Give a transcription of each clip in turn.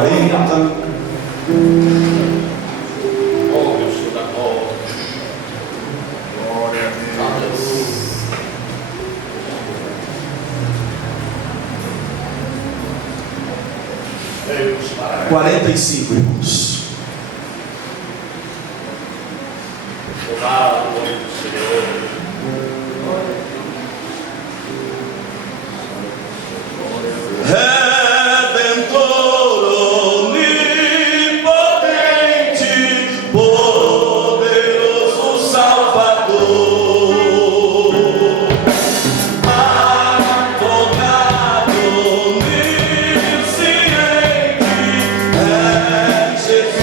40. Oh, meu Senhor da glória. Glória a Deus. Deus, Pai. 45, irmãos. Louvado o nome do Senhor. Redentor onipotente, poderoso Salvador, advogado onisciente, é Jesus.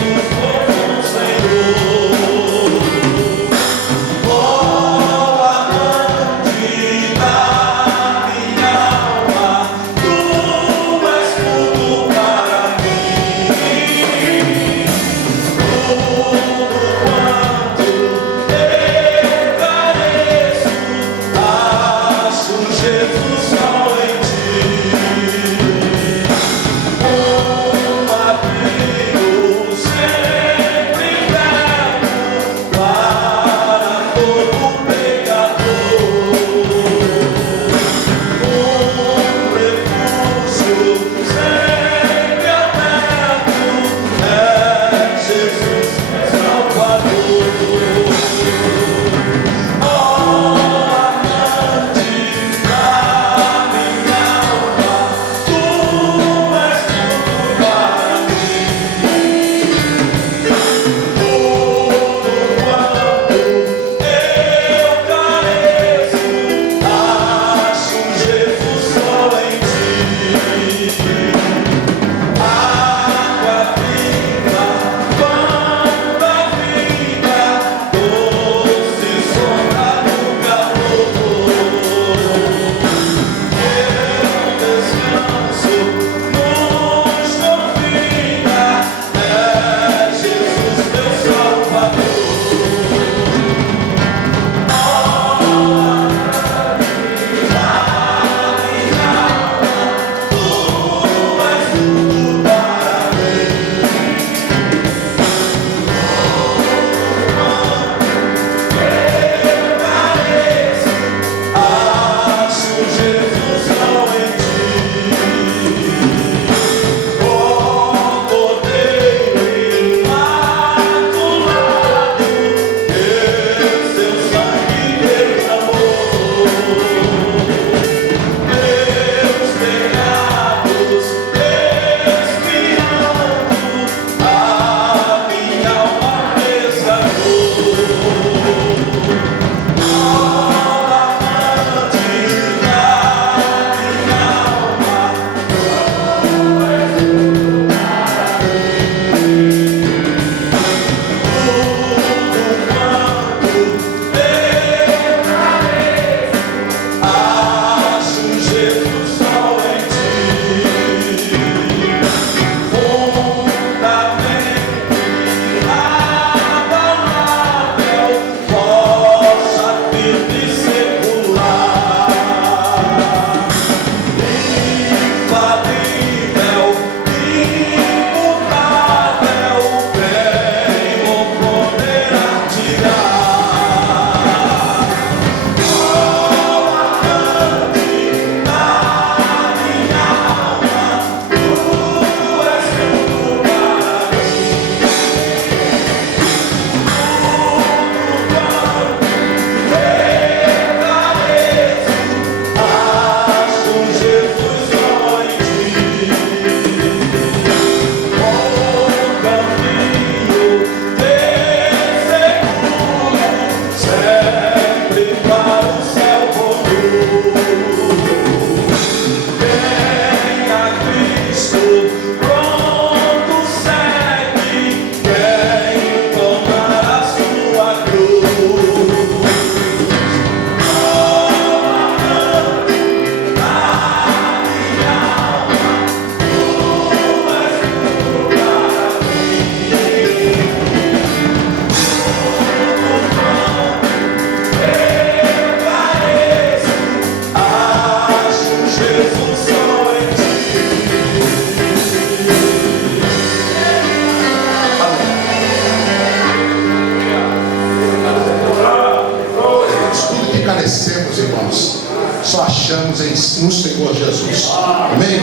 no Senhor Jesus. Amém?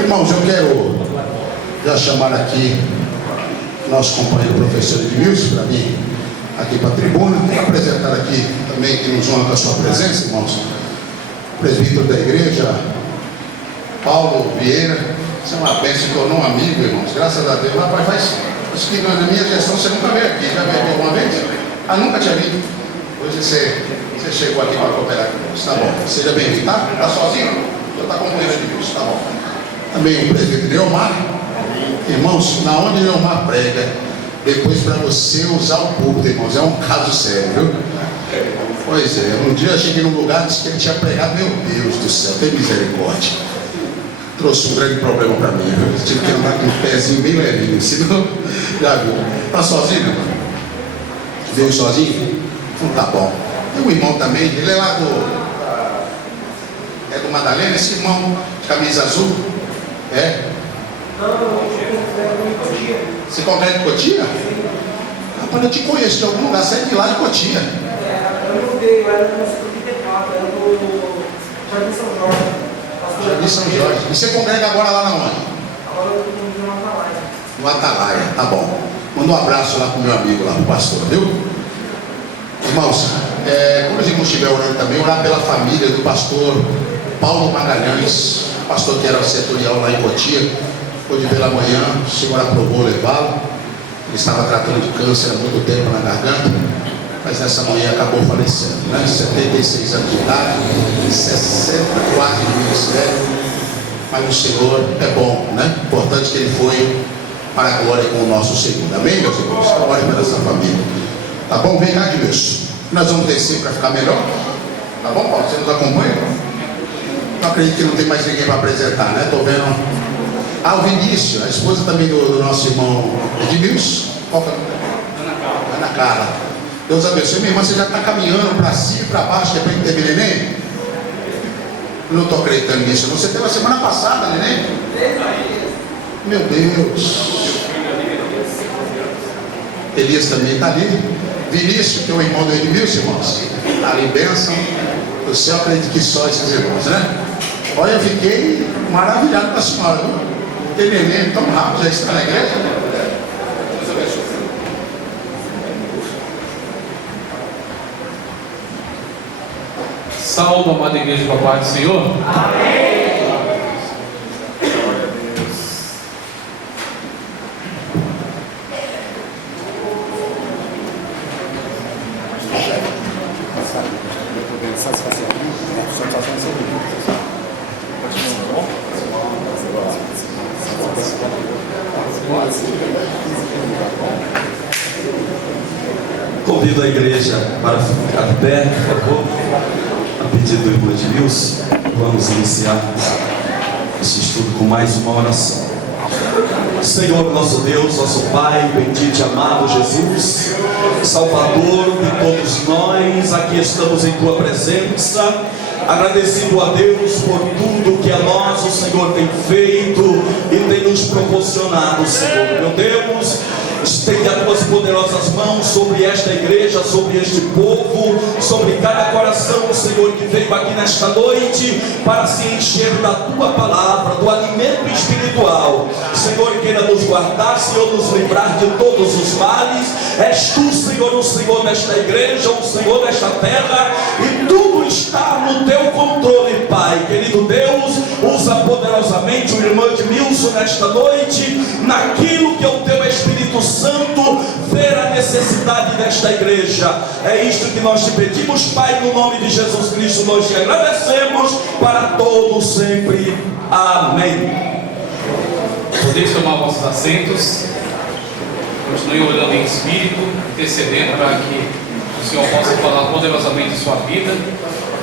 Irmãos, eu quero já chamar aqui nosso companheiro professor Edmilson para mim aqui para a tribuna e apresentar aqui também que nos honra com a sua presença, irmãos, o presbítero da igreja, Paulo Vieira. Isso é uma bênção, se tornou um amigo, irmãos, graças a Deus. Rapaz, acho que na minha gestão você nunca veio aqui, já veio aqui alguma vez? Ah, nunca tinha vindo. Hoje você chegou aqui para cooperar conosco, tá bom? Seja bem-vindo, tá? Tá sozinho? Já está acompanhando de Deus, tá bom? Também o presbítero Leomar. Irmãos, na onde Leomar prega, depois para você usar o púlpito, irmãos, é um caso sério, viu? Pois é, um dia eu cheguei num lugar, disse que ele tinha pregado, meu Deus do céu, tem misericórdia. Trouxe um grande problema para mim, viu? Tive que andar com um pezinho bem levinho, senão, já viu? Tá sozinho, meu irmão? Veio sozinho? Não tá bom. Tem um irmão também, ele é lá do Madalena, esse irmão de camisa azul. É? Não, em Cotia. Você congrega em Cotia? Rapaz, eu te conheço de algum lugar, você é de lá de Cotia. Eu não veio, eu era no Instituto Integrado, era no Jardim São Jorge. Jardim São Jorge. E você congrega agora lá na onde? Agora eu estou no Atalaia. No Atalaia, tá bom. Manda um abraço lá pro meu amigo lá, pro pastor, viu? Irmãos, quando os irmãos estiverem orando também, orar pela família do pastor Paulo Magalhães, pastor que era setorial lá em Cotia. Hoje pela manhã, o Senhor aprovou levá-lo. Ele estava tratando de câncer há muito tempo na garganta, mas nessa manhã acabou falecendo, né? 76 anos de idade, 64 de ministério, mas o Senhor é bom, né? Importante que ele foi para a glória com o nosso Senhor. Amém, meus irmãos? Ore pela essa família. Tá bom? Vem cá, Edmilson. Nós vamos descer para ficar melhor. Tá bom, Paulo? Você nos acompanha? Não acredito que não tem mais ninguém para apresentar, né? Estou vendo. Ah, o Vinícius, a esposa também do nosso irmão Edmilson. Qual que é o nome dela? Ana Carla. Deus abençoe. Minha irmã, você já está caminhando para cima e para baixo depois que teve neném? Eu não estou acreditando nisso. Você teve a semana passada, neném? Meu Deus. Elias também está ali. Vinícius, que é o irmão do Edmilson, irmãos. Está ali, bênção. O céu acredita que só esses irmãos, né? Olha, eu fiquei maravilhado com a senhora, viu? Tem neném tão rápido, já está na igreja. Salve, amada igreja do Papai do Senhor. Amém. Convido a igreja para ficar de pé, por favor. A pedido do irmão Edmilson, vamos iniciar esse estudo com mais uma oração. Senhor nosso Deus, nosso Pai, bendito e amado Jesus, Salvador de todos nós, aqui estamos em Tua presença, agradecido a Deus por tudo que a nós o Senhor tem feito e tem nos proporcionado, Senhor. Meu Deus, estende as tuas poderosas mãos sobre esta igreja, sobre este povo, sobre cada coração, Senhor, que veio aqui nesta noite para se encher da tua palavra, do alimento espiritual. Senhor, queira nos guardar, Senhor, nos livrar de todos os males. És tu, Senhor, o Senhor desta igreja, o Senhor desta terra, e tudo está no teu controle, Pai. Querido Deus, usa poderosamente o irmão Edmilson nesta noite, naquilo que é o teu Espírito Santo ver a necessidade desta igreja. É isto que nós te pedimos, Pai, no nome de Jesus Cristo. Nós te agradecemos para todos sempre. Amém. Podeis tomar vossos assentos. Continue orando em espírito, intercedendo para que o Senhor possa falar poderosamente em sua vida.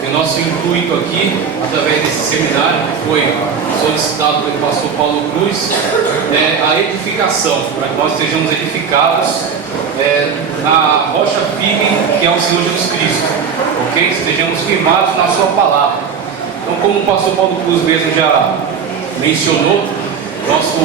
E nosso intuito aqui, através desse seminário que foi solicitado pelo pastor Paulo Cruz, é a edificação, para que nós estejamos edificados na rocha firme que é o Senhor Jesus Cristo, ok? Estejamos firmados na sua palavra. Então, como o pastor Paulo Cruz mesmo já mencionou, nosso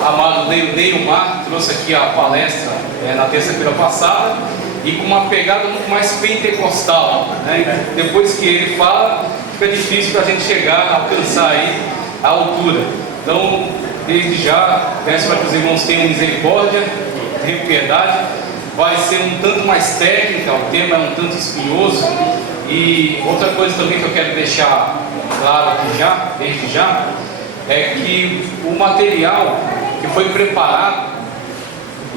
amado Neilmar trouxe aqui a palestra na terça-feira passada, e com uma pegada muito mais pentecostal, né? Depois que ele fala, fica difícil para a gente chegar, alcançar aí a altura. Então, desde já, peço para que os irmãos tenham misericórdia, tenham piedade. Vai ser um tanto mais técnica, o tema é um tanto espinhoso. E outra coisa também que eu quero deixar claro aqui já, desde já, é que o material que foi preparado,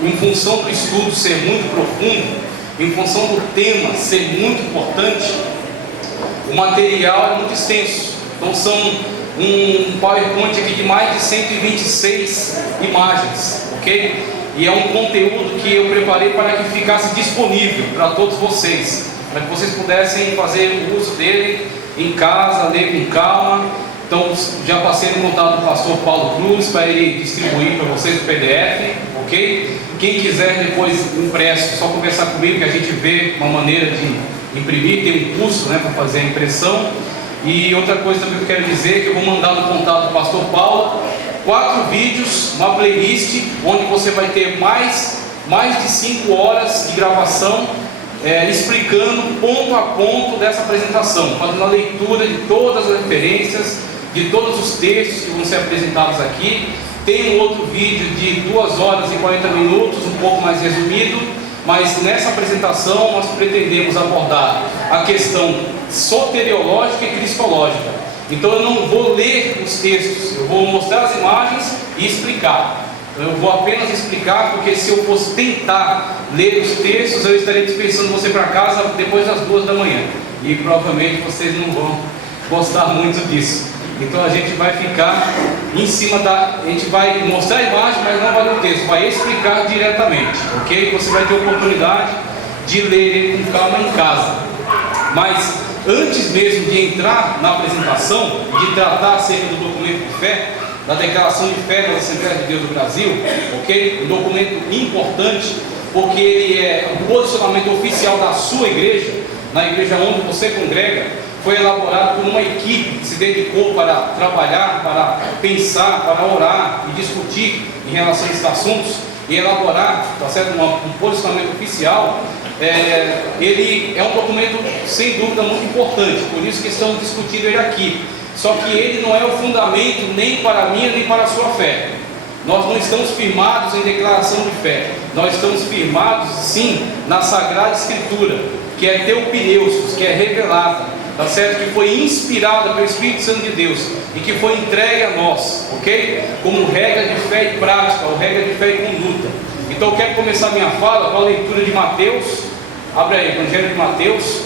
em função do estudo ser muito profundo, em função do tema ser muito importante, o material é muito extenso. Então são um PowerPoint aqui de mais de 126 imagens, ok? E é um conteúdo que eu preparei para que ficasse disponível para todos vocês, para que vocês pudessem fazer o uso dele em casa, ler com calma. Então já passei no contato do pastor Paulo Cruz para ele distribuir para vocês o PDF, ok? Quem quiser depois impresso, só conversar comigo que a gente vê uma maneira de imprimir, tem um curso, né, para fazer a impressão. E outra coisa também que eu quero dizer, que eu vou mandar no contato do pastor Paulo 4 vídeos, uma playlist, onde você vai ter mais de 5 horas de gravação, explicando ponto a ponto dessa apresentação, fazendo a leitura de todas as referências, de todos os textos que vão ser apresentados aqui. Tem um outro vídeo de 2 horas e 40 minutos, um pouco mais resumido, mas nessa apresentação nós pretendemos abordar a questão soteriológica e cristológica. Então eu não vou ler os textos, eu vou mostrar as imagens e explicar. Eu vou apenas explicar, porque se eu fosse tentar ler os textos, eu estaria dispensando você para casa depois das 2 da manhã. E provavelmente vocês não vão gostar muito disso. Então a gente vai ficar em cima a gente vai mostrar a imagem, mas não vai ler o texto, vai explicar diretamente, ok? Você vai ter a oportunidade de ler ele com calma em casa. Mas antes mesmo de entrar na apresentação, de tratar acerca do documento de fé, da declaração de fé das Assembleias de Deus do Brasil, ok? Um documento importante, porque ele é o posicionamento oficial da sua igreja, na igreja onde você congrega. Foi elaborado por uma equipe que se dedicou para trabalhar, para pensar, para orar e discutir em relação a esses assuntos e elaborar, tá certo? Um posicionamento oficial. Ele é um documento sem dúvida muito importante, por isso que estamos discutindo ele aqui. Só que ele não é o fundamento nem para a minha nem para a sua fé. Nós não estamos firmados em declaração de fé, nós estamos firmados sim na Sagrada Escritura, que é teopneusos, que é revelada, tá certo? Que foi inspirada pelo Espírito Santo de Deus e que foi entregue a nós, ok? Como regra de fé e prática, ou regra de fé e conduta. Então eu quero começar minha fala com a leitura de Mateus. Abre aí, Evangelho de Mateus.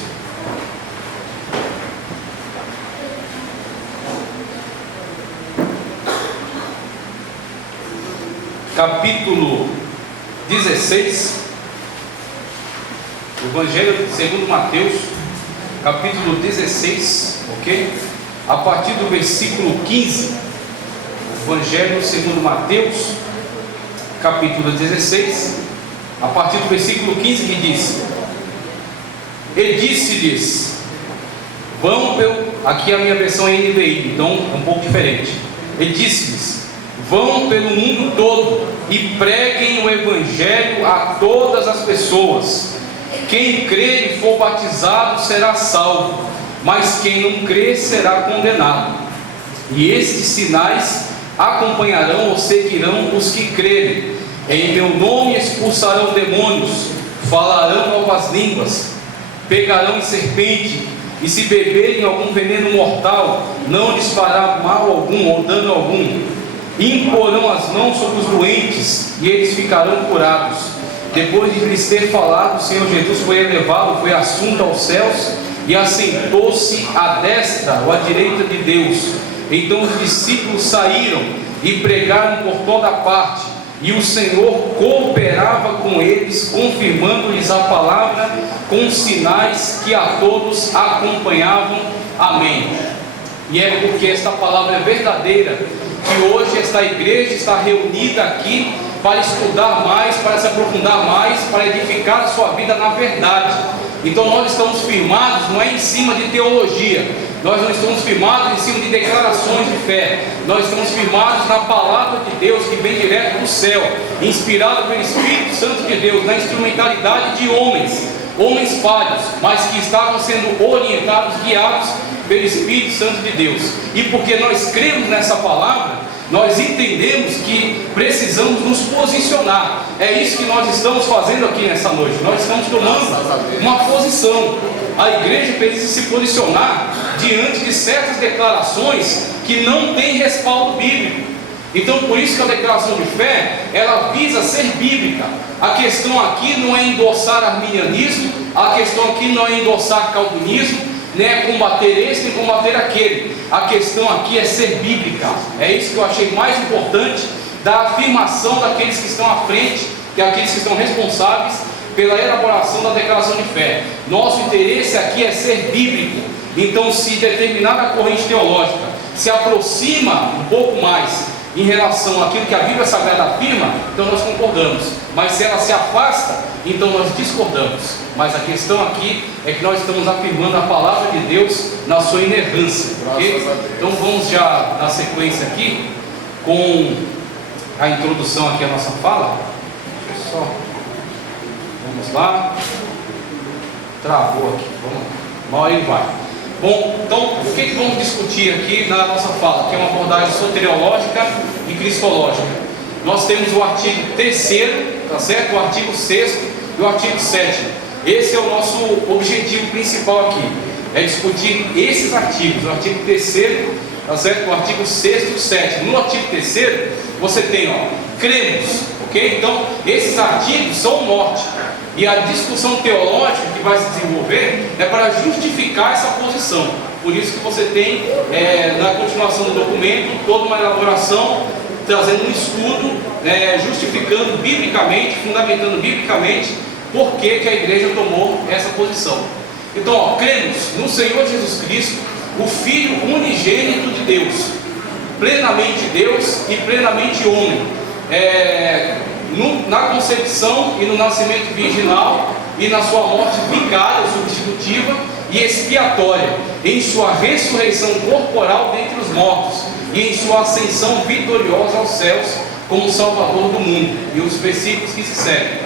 Capítulo 16. Evangelho segundo Mateus, capítulo 16, ok? A partir do versículo 15. Evangelho segundo Mateus, capítulo 16, a partir do versículo 15, que diz: E disse-lhes, aqui a minha versão é NVI, então é um pouco diferente. E disse-lhes, vão pelo mundo todo e preguem o Evangelho a todas as pessoas. Quem crer e for batizado será salvo, mas quem não crer será condenado. E estes sinais acompanharão ou seguirão os que crerem. Em meu nome expulsarão demônios, falarão novas línguas, pegarão em serpente, e se beberem algum veneno mortal, não lhes fará mal algum ou dano algum. Imporão as mãos sobre os doentes, e eles ficarão curados. Depois de lhes ter falado, o Senhor Jesus foi elevado, foi assunto aos céus, e assentou-se à destra ou à direita de Deus. Então os discípulos saíram e pregaram por toda parte, e o Senhor cooperava com eles, confirmando-lhes a palavra com sinais que a todos acompanhavam. Amém. E é porque esta palavra é verdadeira que hoje esta igreja está reunida aqui para estudar mais, para se aprofundar mais, para edificar a sua vida na verdade. Então nós estamos firmados, não é em cima de teologia, nós não estamos firmados em cima de declarações de fé, nós estamos firmados na palavra de Deus que vem direto do céu, inspirada pelo Espírito Santo de Deus, na instrumentalidade de homens falhos, mas que estavam sendo orientados, guiados pelo Espírito Santo de Deus. E porque nós cremos nessa palavra, nós entendemos que precisamos nos posicionar. É isso que nós estamos fazendo aqui nessa noite. Nós estamos tomando uma posição. A igreja precisa se posicionar diante de certas declarações que não têm respaldo bíblico. Então, por isso que a declaração de fé, ela visa ser bíblica. A questão aqui não é endossar arminianismo, a questão aqui não é endossar calvinismo, nem combater esse, nem combater aquele. A questão aqui é ser bíblica. É isso que eu achei mais importante da afirmação daqueles que estão à frente, que aqueles que estão responsáveis pela elaboração da declaração de fé. Nosso interesse aqui é ser bíblico. Então, se determinada corrente teológica se aproxima um pouco mais em relação àquilo que a Bíblia Sagrada afirma, então nós concordamos. Mas se ela se afasta, então nós discordamos. Mas a questão aqui é que nós estamos afirmando a palavra de Deus na sua inerrância, okay? Então vamos já na sequência aqui com a introdução aqui à nossa fala. Deixa eu só, vamos lá. Travou aqui, vamos lá. Mal aí vai. Bom, então o que vamos discutir aqui na nossa fala? Que é uma abordagem soteriológica e cristológica. Nós temos o artigo 3º, tá certo? O artigo 6º e o artigo 7º. Esse é o nosso objetivo principal aqui, é discutir esses artigos, o artigo 3º, tá certo? O artigo 6º e o 7º. No artigo 3º, você tem, cremos, ok? Então, esses artigos são o norte. E a discussão teológica que vai se desenvolver é para justificar essa posição. Por isso que você tem, na continuação do documento, toda uma elaboração, trazendo um estudo, justificando biblicamente, fundamentando biblicamente, por que a igreja tomou essa posição. Então, cremos no Senhor Jesus Cristo, o Filho unigênito de Deus, plenamente Deus e plenamente homem. Na concepção e no nascimento virginal e na sua morte vicária, substitutiva e expiatória, em sua ressurreição corporal dentre os mortos e em sua ascensão vitoriosa aos céus como Salvador do mundo. E os versículos que se seguem.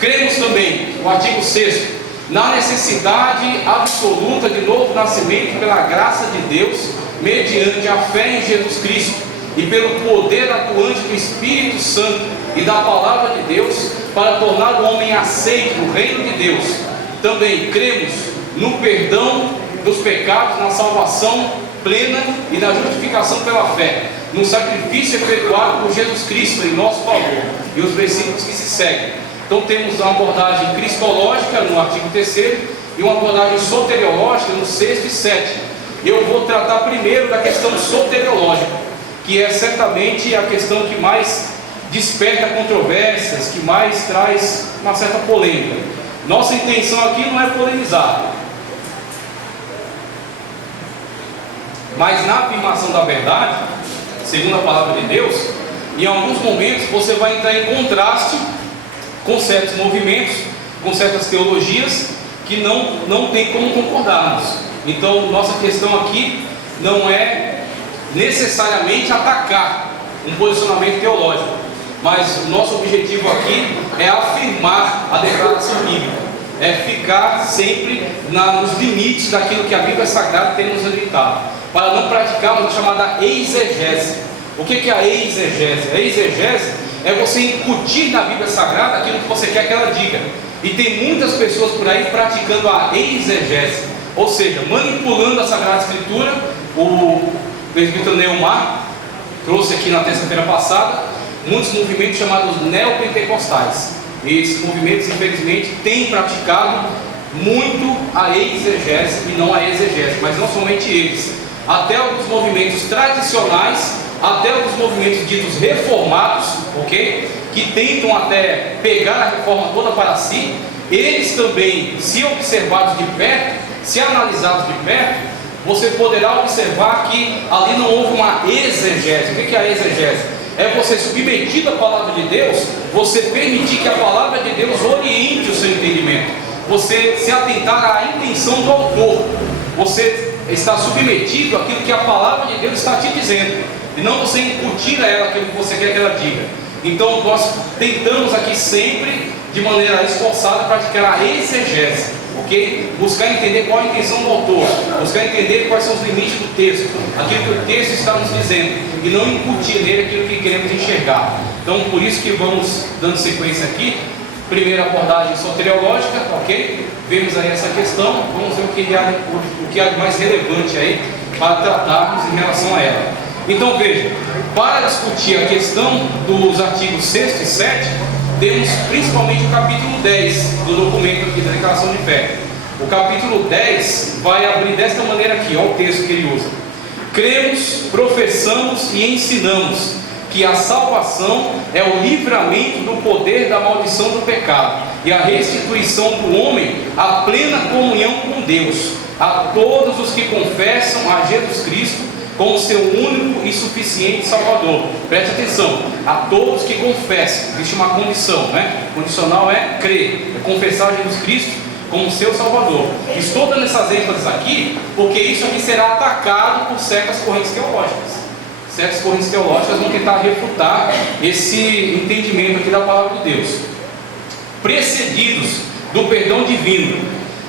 Cremos também, o artigo 6º, na necessidade absoluta de novo nascimento pela graça de Deus, mediante a fé em Jesus Cristo e pelo poder atuante do Espírito Santo e da palavra de Deus, para tornar o homem aceito no reino de Deus. Também cremos no perdão dos pecados, na salvação plena e na justificação pela fé, no sacrifício efetuado por Jesus Cristo em nosso favor. E os versículos que se seguem. Então temos uma abordagem cristológica no artigo 3º e uma abordagem soteriológica no 6º e 7º. Eu vou tratar primeiro da questão soteriológica, que é certamente a questão que mais desperta controvérsias, que mais traz uma certa polêmica. Nossa intenção aqui não é polemizar, mas na afirmação da verdade, segundo a palavra de Deus, em alguns momentos você vai entrar em contraste com certos movimentos, com certas teologias que não tem como concordarmos. Então nossa questão aqui não é necessariamente atacar um posicionamento teológico, mas o nosso objetivo aqui é afirmar a declaração bíblica, é ficar sempre nos limites daquilo que a Bíblia Sagrada tem nos orientado, para não praticarmos a chamada exegese. O que é a exegese? A exegese é você incutir na Bíblia Sagrada aquilo que você quer que ela diga. E tem muitas pessoas por aí praticando a exegese, ou seja, manipulando a Sagrada Escritura. O presbítero Neomar trouxe aqui na terça-feira passada muitos movimentos chamados neopentecostais. E esses movimentos, infelizmente, têm praticado muito a exegese e não a exegese, mas não somente eles. Até alguns movimentos tradicionais, até alguns movimentos ditos reformados, ok? Que tentam até pegar a reforma toda para si. Eles também, se observados de perto, se analisados de perto, você poderá observar que ali não houve uma exegese. O que é a exegese? É você submetido à palavra de Deus, você permitir que a palavra de Deus oriente o seu entendimento, você se atentar à intenção do autor, você está submetido àquilo que a palavra de Deus está te dizendo, e não você incutir a ela aquilo que você quer que ela diga. Então nós tentamos aqui sempre, de maneira esforçada, praticar a exegese. ok? Buscar entender qual a intenção do autor, buscar entender quais são os limites do texto, aquilo que o texto está nos dizendo, e não incutir nele aquilo que queremos enxergar. Então, por isso que vamos dando sequência aqui. Primeira abordagem soteriológica, ok? Vemos aí essa questão, vamos ver o que há de mais relevante aí para tratarmos em relação a ela. Então veja, para discutir a questão dos artigos 6 e 7, temos principalmente o capítulo 10 do documento aqui da declaração de fé. O capítulo 10 vai abrir desta maneira aqui, olha o texto que ele usa: cremos, professamos e ensinamos que a salvação é o livramento do poder da maldição do pecado e a restituição do homem à plena comunhão com Deus, a todos os que confessam a Jesus Cristo como seu único e suficiente Salvador. Preste atenção, a todos que confessam. Existe uma condição, né? Condicional é crer, é confessar Jesus Cristo como seu Salvador. Estou dando essas ênfases aqui porque isso aqui será atacado por certas correntes teológicas. Certas correntes teológicas vão tentar refutar esse entendimento aqui da palavra de Deus. Precedidos do perdão divino,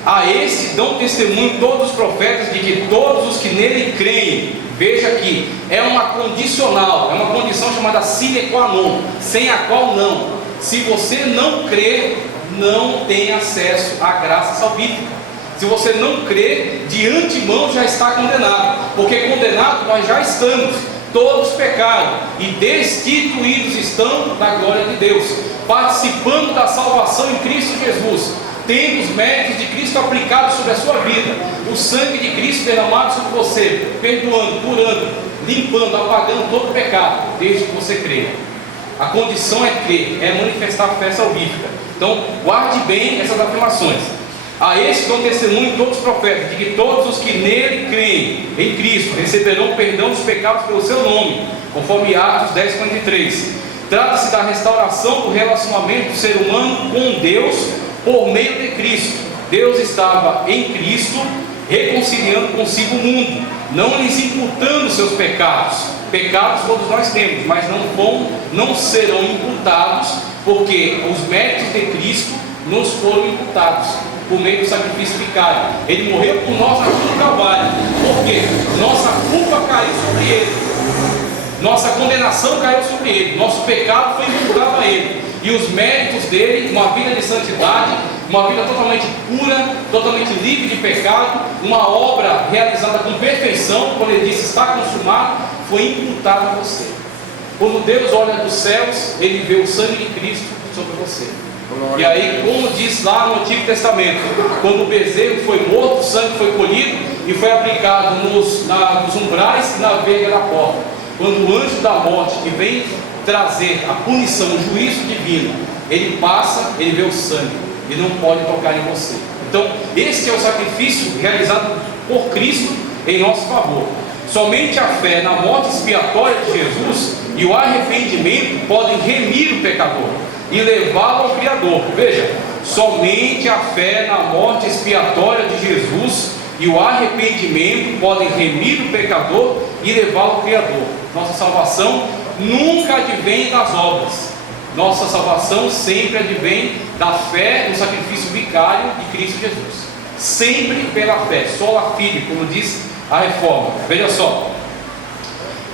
a este dão testemunho todos os profetas de que todos os que nele creem. Veja aqui, é uma condicional, é uma condição chamada sine qua non, sem a qual não. Se você não crer, não tem acesso à graça salvífica. Se você não crer, de antemão já está condenado, porque condenado nós já estamos. Todos pecaram e destituídos estão da glória de Deus, participando da salvação em Cristo Jesus, tendo os méritos de Cristo aplicados sobre a sua vida, o sangue de Cristo derramado sobre você, perdoando, curando, limpando, apagando todo o pecado, desde que você creia. A condição é crer, é manifestar a fé salvífica. Então, guarde bem essas afirmações. A este dão testemunho todos os profetas, de que todos os que nele creem, em Cristo, receberão perdão dos pecados pelo seu nome, conforme Atos 10:43. Trata-se da restauração do relacionamento do ser humano com Deus por meio de Cristo. Deus estava em Cristo, reconciliando consigo o mundo, não lhes imputando seus pecados. Pecados todos nós temos, mas não serão imputados, porque os méritos de Cristo nos foram imputados por meio do sacrifício vicário. Ele morreu por nós aqui no Calvário. Por quê? Nossa culpa caiu sobre ele, nossa condenação caiu sobre ele, nosso pecado foi imputado a ele, e os méritos dele, uma vida de santidade, uma vida totalmente pura, totalmente livre de pecado, uma obra realizada com perfeição, quando ele disse está consumado, foi imputado a você. Quando Deus olha dos céus, ele vê o sangue de Cristo sobre você. E aí, como diz lá no Antigo Testamento, quando o bezerro foi morto, o sangue foi colhido e foi aplicado nos umbrais e na veiga da porta. Quando o anjo da morte que vem trazer a punição, o juízo divino, ele passa, ele vê o sangue e não pode tocar em você. Então, esse é o sacrifício realizado por Cristo em nosso favor. Somente a fé na morte expiatória de Jesus e o arrependimento podem remir o pecador e levá-lo ao Criador. Veja, somente a fé na morte expiatória de Jesus e o arrependimento podem remir o pecador e levá-lo ao Criador. Nossa salvação nunca advém das obras. Nossa salvação sempre advém da fé no sacrifício vicário de Cristo Jesus. Sempre pela fé, sola fide, como diz a Reforma. Veja só,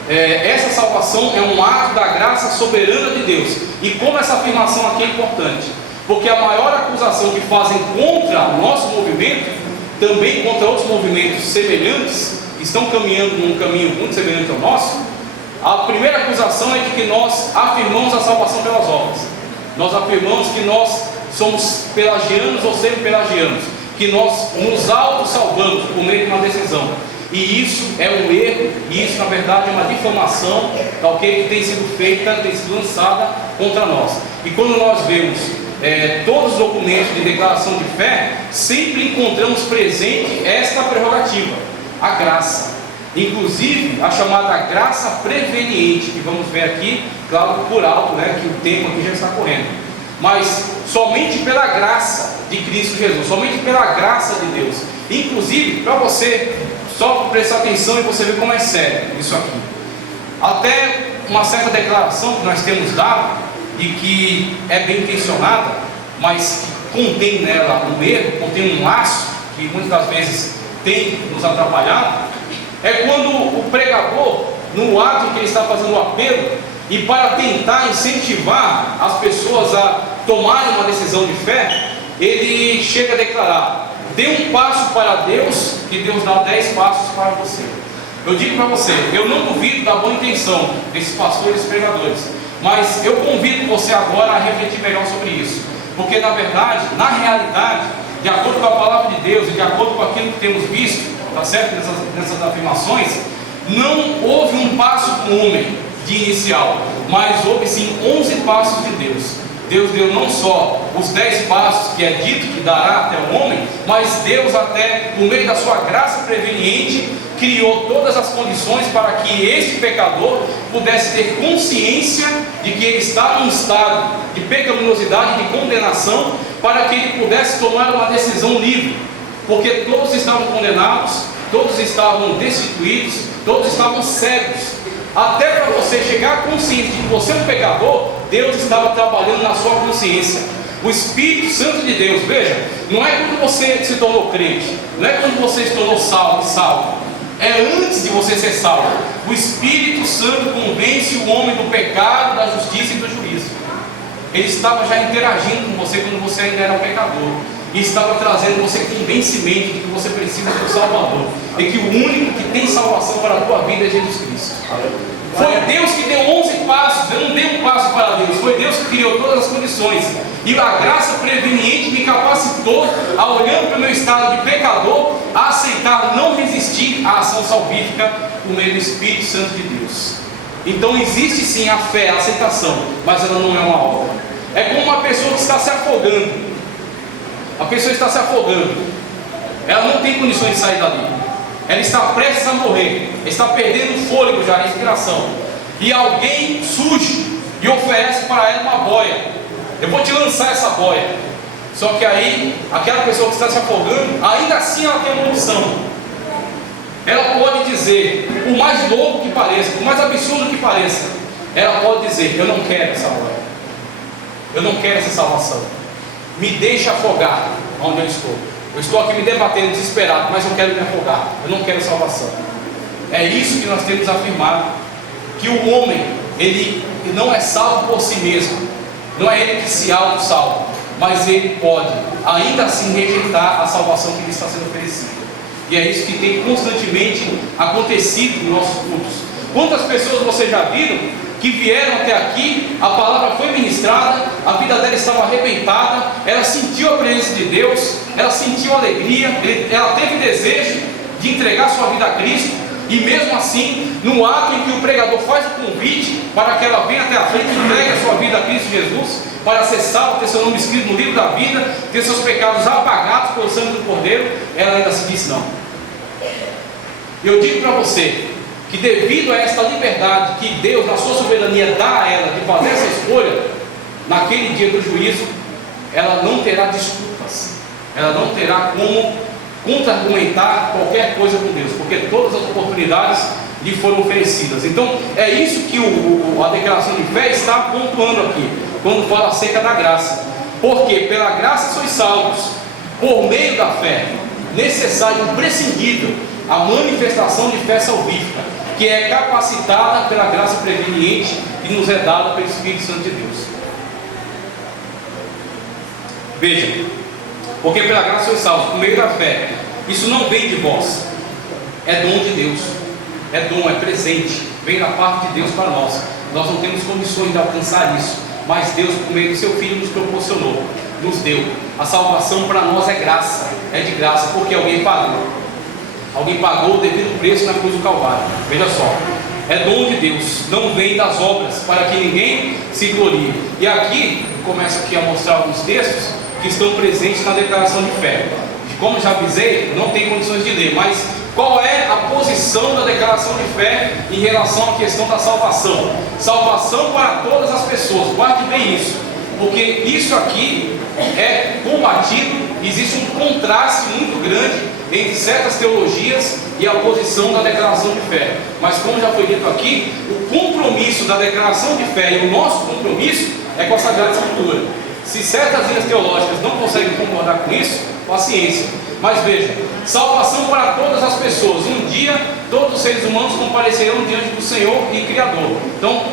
essa salvação é um ato da graça soberana de Deus. E como essa afirmação aqui é importante? Porque a maior acusação que fazem contra o nosso movimento, também contra outros movimentos semelhantes, que estão caminhando num caminho muito semelhante ao nosso, a primeira acusação é de que nós afirmamos a salvação pelas obras. Nós afirmamos que nós somos pelagianos ou semi-pelagianos, que nós nos auto-salvamos por meio de uma decisão. E isso é um erro, e isso na verdade é uma difamação, que tem sido feita, tem sido lançada contra nós. E quando nós vemos todos os documentos de declaração de fé, sempre encontramos presente esta prerrogativa, a graça. Inclusive a chamada graça preveniente, que vamos ver aqui, claro, por alto, que o tempo aqui já está correndo. Mas somente pela graça de Cristo Jesus, somente pela graça de Deus. Inclusive, para você só prestar atenção e você ver como é sério isso aqui. Até uma certa declaração que nós temos dado, e que é bem intencionada, mas contém nela um erro, contém um laço que muitas das vezes tem nos atrapalhado, é quando o pregador, no ato que ele está fazendo o apelo, e para tentar incentivar as pessoas a tomarem uma decisão de fé, ele chega a declarar: dê um passo para Deus, que Deus dá 10 passos para você. Eu digo para você, eu não duvido da boa intenção desses pastores e pregadores, mas eu convido você agora a refletir melhor sobre isso, porque na verdade, na realidade, de acordo com a palavra de Deus e de acordo com aquilo que temos visto, tá certo? Nessas afirmações, não houve um passo do homem de inicial, mas houve sim 11 passos de Deus. Deus deu não só os 10 passos que é dito que dará até o homem, mas Deus até, por meio da sua graça preveniente, criou todas as condições para que esse pecador pudesse ter consciência de que ele está num estado de pecaminosidade, de condenação, para que ele pudesse tomar uma decisão livre, porque todos estavam condenados, todos estavam destituídos, todos estavam cegos. Até para você chegar à consciência de que você é um pecador, Deus estava trabalhando na sua consciência. O Espírito Santo de Deus, veja, não é quando você se tornou crente, não é quando você se tornou salvo, é antes de você ser salvo. O Espírito Santo convence o homem do pecado, da justiça e do juízo. Ele estava já interagindo com você quando você ainda era um pecador, e estava trazendo você convencimento de que você precisa de um Salvador, e que o único que tem salvação para a tua vida é Jesus Cristo. Foi Deus que deu 11 passos. Eu não dei um passo para Deus, foi Deus que criou todas as condições, e a graça preveniente me capacitou, a olhando para o meu estado de pecador, a aceitar, não resistir à ação salvífica por meio do Espírito Santo de Deus. Então existe sim a fé, a aceitação, mas ela não é uma obra. É como uma pessoa que está se afogando. A pessoa está se afogando, ela não tem condições de sair dali, ela está prestes a morrer, está perdendo o fôlego já, a respiração, e alguém surge e oferece para ela uma boia. Eu vou te lançar essa boia. Só que aí, aquela pessoa que está se afogando, ainda assim ela tem uma opção. Ela pode dizer, por mais louco que pareça, por mais absurdo que pareça, ela pode dizer: eu não quero essa boia, eu não quero essa salvação, me deixa afogar onde eu estou. Eu estou aqui me debatendo desesperado, mas eu quero me afogar, eu não quero salvação. É isso que nós temos afirmado, que o homem, ele não é salvo por si mesmo, não é ele que se auto-salva, mas ele pode ainda assim rejeitar a salvação que lhe está sendo oferecida. E é isso que tem constantemente acontecido nos nossos cultos. Quantas pessoas vocês já viram que vieram até aqui, a palavra foi ministrada, a vida dela estava arrebentada, ela sentiu a presença de Deus, ela sentiu alegria, ela teve desejo de entregar sua vida a Cristo, e mesmo assim, no ato em que o pregador faz o convite para que ela venha até a frente e entregue a sua vida a Cristo Jesus, para ser salva, ter seu nome escrito no livro da vida, ter seus pecados apagados pelo sangue do Cordeiro, ela ainda se diz não. Eu digo para você que devido a esta liberdade que Deus, na sua soberania, dá a ela de fazer essa escolha, naquele dia do juízo, ela não terá desculpas, ela não terá como contra-argumentar qualquer coisa com Deus, porque todas as oportunidades lhe foram oferecidas. Então é isso que a declaração de fé está pontuando aqui, quando fala acerca da graça. Porque pela graça sois salvos, por meio da fé, necessário, imprescindível, a manifestação de fé salvífica, que é capacitada pela graça preveniente e nos é dada pelo Espírito Santo de Deus. Veja, porque pela graça sois salvos, por meio da fé. Isso não vem de vós, é dom de Deus, é dom, é presente, vem da parte de Deus para nós. Nós não temos condições de alcançar isso, mas Deus, por meio do seu Filho, nos proporcionou, nos deu. A salvação para nós é graça, é de graça, porque alguém pagou. Alguém pagou o devido preço na cruz do Calvário. Veja só, é dom de Deus, não vem das obras, para que ninguém se glorie. E aqui, eu começo aqui a mostrar alguns textos que estão presentes na declaração de fé. Como já avisei, não tem condições de ler, mas qual é a posição da declaração de fé em relação à questão da salvação? Salvação para todas as pessoas, guarde bem isso, porque isso aqui é combatido, existe um contraste muito grande entre certas teologias e a posição da declaração de fé. Mas como já foi dito aqui, o compromisso da declaração de fé e o nosso compromisso é com a Sagrada Escritura. Se certas linhas teológicas não conseguem concordar com isso, paciência. Mas veja, salvação para todas as pessoas. Um dia, todos os seres humanos comparecerão diante do Senhor e Criador. Então,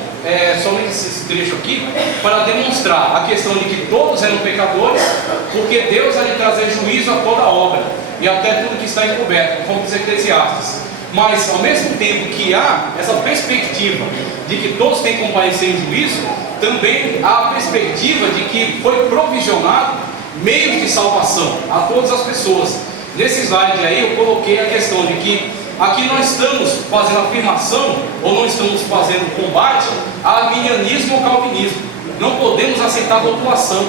somente esse trecho aqui, para demonstrar a questão de que todos eram pecadores, porque Deus há de trazer juízo a toda obra, e até tudo que está encoberto, como diz Eclesiastes. Mas, ao mesmo tempo que há essa perspectiva de que todos têm que comparecer em juízo, também há a perspectiva de que foi provisionado meios de salvação a todas as pessoas. Nesse slide aí eu coloquei a questão de que aqui nós estamos fazendo afirmação, ou não estamos fazendo combate a arminianismo ou calvinismo. Não podemos aceitar rotulação.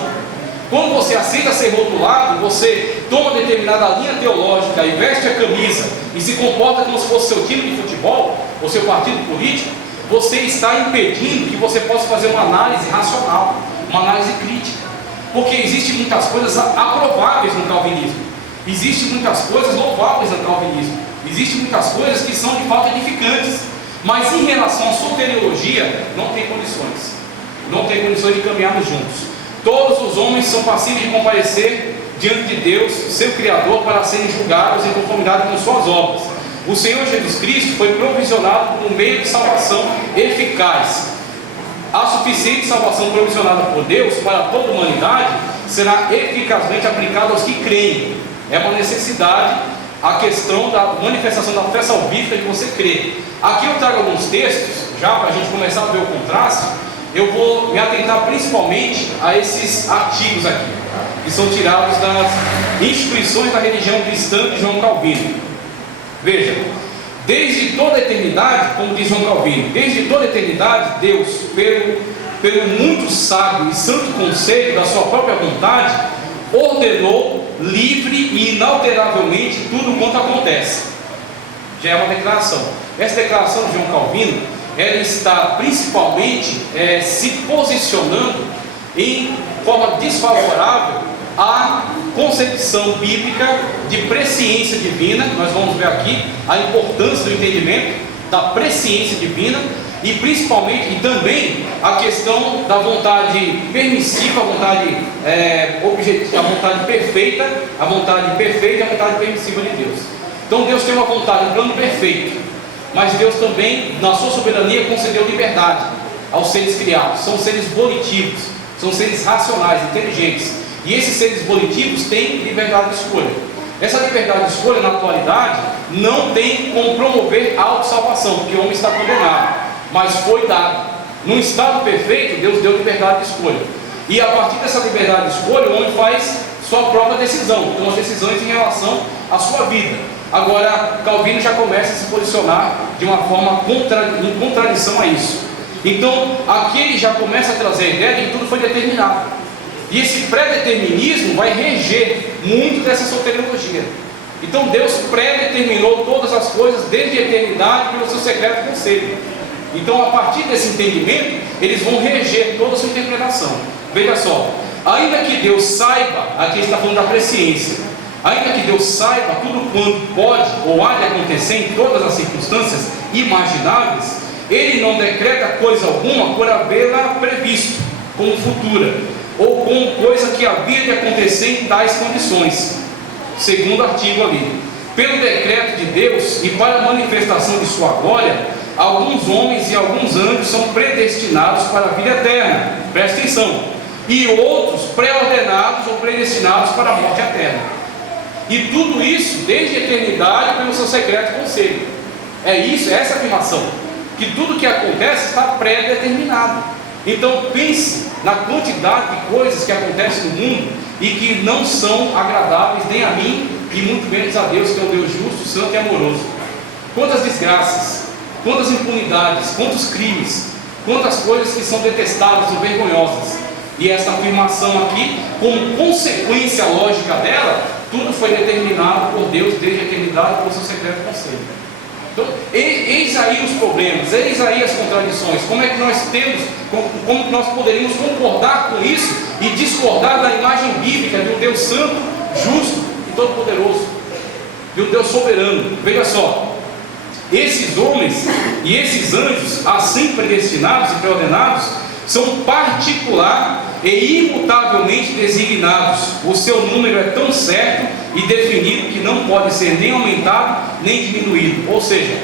Quando você aceita ser rotulado, você toma determinada linha teológica e veste a camisa e se comporta como se fosse seu time de futebol ou seu partido político, você está impedindo que você possa fazer uma análise racional, uma análise crítica. Porque existem muitas coisas aprováveis no calvinismo, existem muitas coisas louváveis no calvinismo, existem muitas coisas que são de fato edificantes, mas em relação à soteriologia, não tem condições de caminharmos juntos. Todos os homens são passíveis de comparecer diante de Deus, seu Criador, para serem julgados em conformidade com suas obras. O Senhor Jesus Cristo foi provisionado por um meio de salvação eficaz. A suficiente salvação provisionada por Deus para toda a humanidade será eficazmente aplicada aos que creem. É uma necessidade a questão da manifestação da fé salvífica de você crer. Aqui eu trago alguns textos, já para a gente começar a ver o contraste. Eu vou me atentar principalmente a esses artigos aqui, que são tirados das instituições da religião cristã de João Calvino. Veja, desde toda a eternidade, como diz João Calvino, desde toda a eternidade, Deus, pelo muito sábio e santo conselho da sua própria vontade, ordenou livre e inalteravelmente tudo quanto acontece. Já é uma declaração. Essa declaração de João Calvino, ela está principalmente se posicionando em forma desfavorável à concepção bíblica de presciência divina. Nós vamos ver aqui a importância do entendimento da presciência divina e principalmente e também a questão da vontade permissiva, a vontade objetiva, a vontade perfeita, a vontade perfeita e a vontade permissiva de Deus. Então Deus tem uma vontade, um plano perfeito. Mas Deus também, na sua soberania, concedeu liberdade aos seres criados. São seres volitivos, são seres racionais, inteligentes. E esses seres volitivos têm liberdade de escolha. Essa liberdade de escolha, na atualidade, não tem como promover a autossalvação, porque o homem está condenado. Mas foi dado. Num estado perfeito, Deus deu liberdade de escolha. E a partir dessa liberdade de escolha, o homem faz sua própria decisão. Então, as decisões em relação à sua vida. Agora, Calvino já começa a se posicionar de uma forma em contradição a isso. Então, aqui ele já começa a trazer a ideia de que tudo foi determinado. E esse pré-determinismo vai reger muito dessa soteriologia. Então, Deus pré-determinou todas as coisas desde a eternidade pelo seu secreto conselho. Então, a partir desse entendimento, eles vão reger toda a sua interpretação. Veja só, ainda que Deus saiba, aqui está falando da presciência, ainda que Deus saiba tudo quanto pode ou há de acontecer em todas as circunstâncias imagináveis, Ele não decreta coisa alguma por havê-la previsto como futura, ou como coisa que havia de acontecer em tais condições. Segundo artigo ali, pelo decreto de Deus e para a manifestação de sua glória, alguns homens e alguns anjos são predestinados para a vida eterna, presta atenção, e outros pré-ordenados ou predestinados para a morte eterna. E tudo isso desde a eternidade pelo seu secreto conselho. É isso, é essa afirmação, que tudo que acontece está pré-determinado. Então pense na quantidade de coisas que acontecem no mundo e que não são agradáveis nem a mim e muito menos a Deus, que é um Deus justo, santo e amoroso. Quantas desgraças, quantas impunidades, quantos crimes, quantas coisas que são detestáveis ou vergonhosas. E essa afirmação aqui, como consequência lógica dela, tudo foi determinado por Deus desde a eternidade por seu secreto conselho. Então, eis aí os problemas, eis aí as contradições. Como é que nós temos, como nós poderíamos concordar com isso e discordar da imagem bíblica de um Deus santo, justo e todo-poderoso, de um Deus soberano? Veja só, esses homens e esses anjos, assim predestinados e preordenados, são particular e imutavelmente designados. O seu número é tão certo e definido que não pode ser nem aumentado nem diminuído. Ou seja,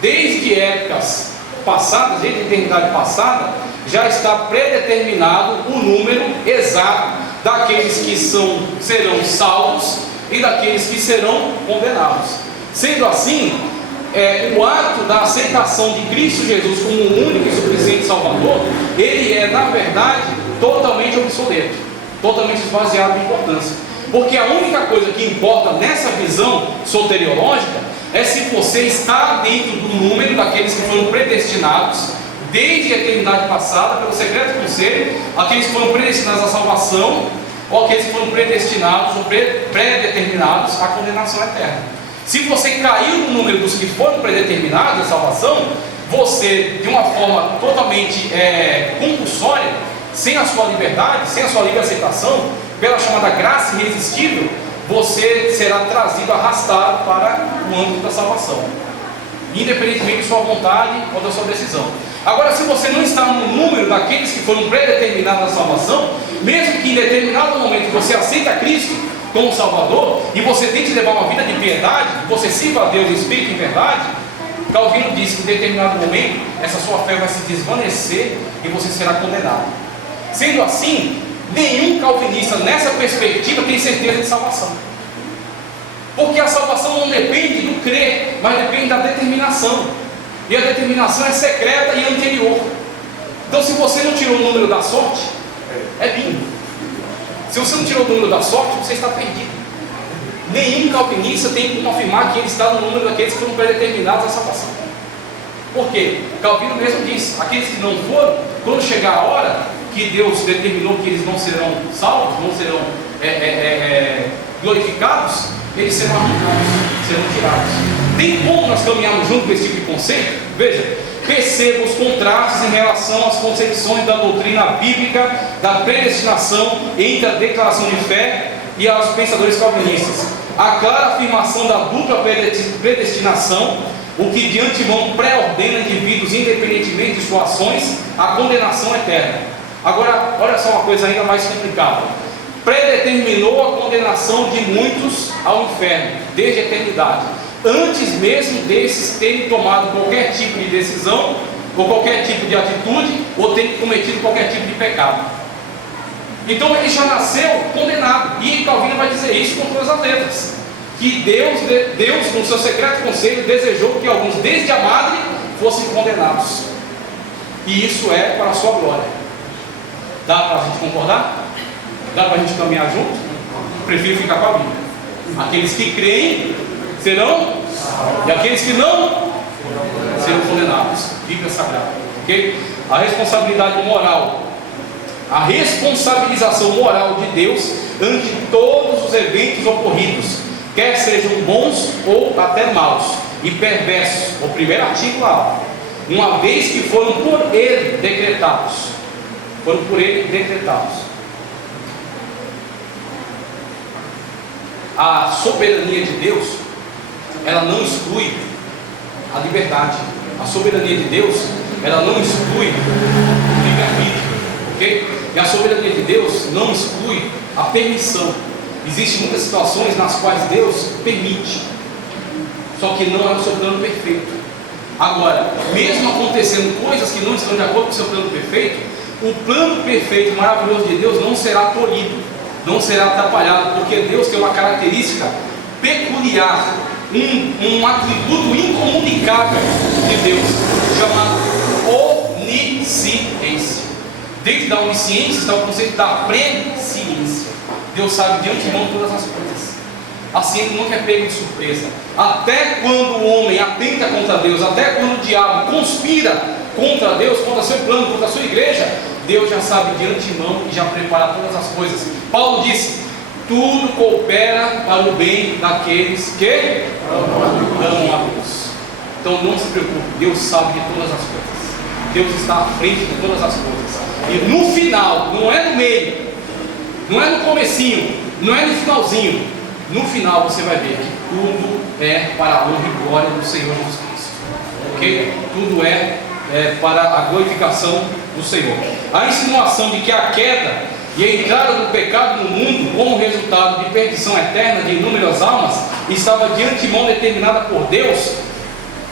desde épocas passadas, desde a eternidade passada, já está predeterminado o número exato daqueles que serão salvos e daqueles que serão condenados. Sendo assim, o ato da aceitação de Cristo Jesus como o único e suficiente Salvador, ele é, na verdade, totalmente obsoleto, totalmente esvaziado de importância. Porque a única coisa que importa nessa visão soteriológica é se você está dentro do número daqueles que foram predestinados desde a eternidade passada, pelo secreto conselho, aqueles que foram predestinados à salvação, ou aqueles que foram predestinados ou predeterminados à condenação eterna. Se você caiu no número dos que foram predeterminados à salvação, você, de uma forma totalmente compulsória, sem a sua liberdade, sem a sua livre aceitação, pela chamada graça irresistível, você será trazido, arrastado para o âmbito da salvação, independentemente de sua vontade ou da sua decisão. Agora, se você não está no número daqueles que foram predeterminados à salvação, mesmo que em determinado momento você aceita Cristo como Salvador, e você tente levar uma vida de piedade, você sirva a Deus em espírito e em verdade, Calvino disse que em determinado momento essa sua fé vai se desvanecer e você será condenado. Sendo assim, nenhum calvinista nessa perspectiva tem certeza de salvação, porque a salvação não depende do crer, mas depende da determinação, e a determinação é secreta e anterior. Então, se você não tirou o número da sorte, é bingo. Se você não tirou o número da sorte, você está perdido. Nenhum calvinista tem como afirmar que ele está no número daqueles que foram predeterminados à salvação. Por quê? Calvino mesmo diz: aqueles que não foram, quando chegar a hora que Deus determinou que eles não serão salvos, não serão glorificados, eles serão arrancados, serão tirados. Tem como nós caminharmos junto com esse tipo de conceito? Veja, perceba os contrastes em relação às concepções da doutrina bíblica da predestinação entre a declaração de fé e aos pensadores calvinistas. A clara afirmação da dupla predestinação, o que de antemão pré-ordena indivíduos, independentemente de suas ações, a condenação eterna. Agora, olha só uma coisa ainda mais complicada: predeterminou a condenação de muitos ao inferno desde a eternidade, antes mesmo desses terem tomado qualquer tipo de decisão, ou qualquer tipo de atitude, ou terem cometido qualquer tipo de pecado. Então ele já nasceu condenado, e Calvino vai dizer isso com todas as letras, que Deus, no seu secreto conselho, desejou que alguns desde a madre fossem condenados, e isso é para a sua glória. Dá para a gente concordar? Dá para a gente caminhar junto? Prefiro ficar com a Bíblia. Aqueles que creem serão, e aqueles que não serão condenados. Bíblia Sagrada, ok? A responsabilidade moral, a responsabilização moral de Deus ante todos os eventos ocorridos, quer sejam bons ou até maus e perversos. O primeiro artigo lá, uma vez que foram por ele decretados. Foram por ele decretados. A soberania de Deus, ela não exclui a liberdade. A soberania de Deus, ela não exclui o livre-arbítrio, ok? E a soberania de Deus não exclui a permissão. Existem muitas situações nas quais Deus permite, só que não é o seu plano perfeito. Agora, mesmo acontecendo coisas que não estão de acordo com o seu plano perfeito, o plano perfeito, maravilhoso de Deus não será tolhido, não será atrapalhado, porque Deus tem uma característica peculiar, um atributo incomunicável de Deus, chamado onisciência. Dentro da onisciência está o conceito da presciência. Deus sabe de antemão todas as coisas. Assim ele nunca é pego de surpresa. Até quando o homem atenta contra Deus, até quando o diabo conspira contra Deus, contra seu plano, contra a sua igreja, Deus já sabe de antemão e já prepara todas as coisas. Paulo disse: tudo coopera para o bem daqueles que amam a Deus. Então não se preocupe, Deus sabe de todas as coisas. Deus está à frente de todas as coisas. E no final, não é no meio, não é no comecinho, não é no finalzinho. No final você vai ver que tudo é para a honra e glória do Senhor Jesus Cristo. Ok? Tudo é para a glorificação do Senhor. A insinuação de que a queda e entraram do pecado no mundo como resultado de perdição eterna de inúmeras almas, estava de antemão determinada por Deus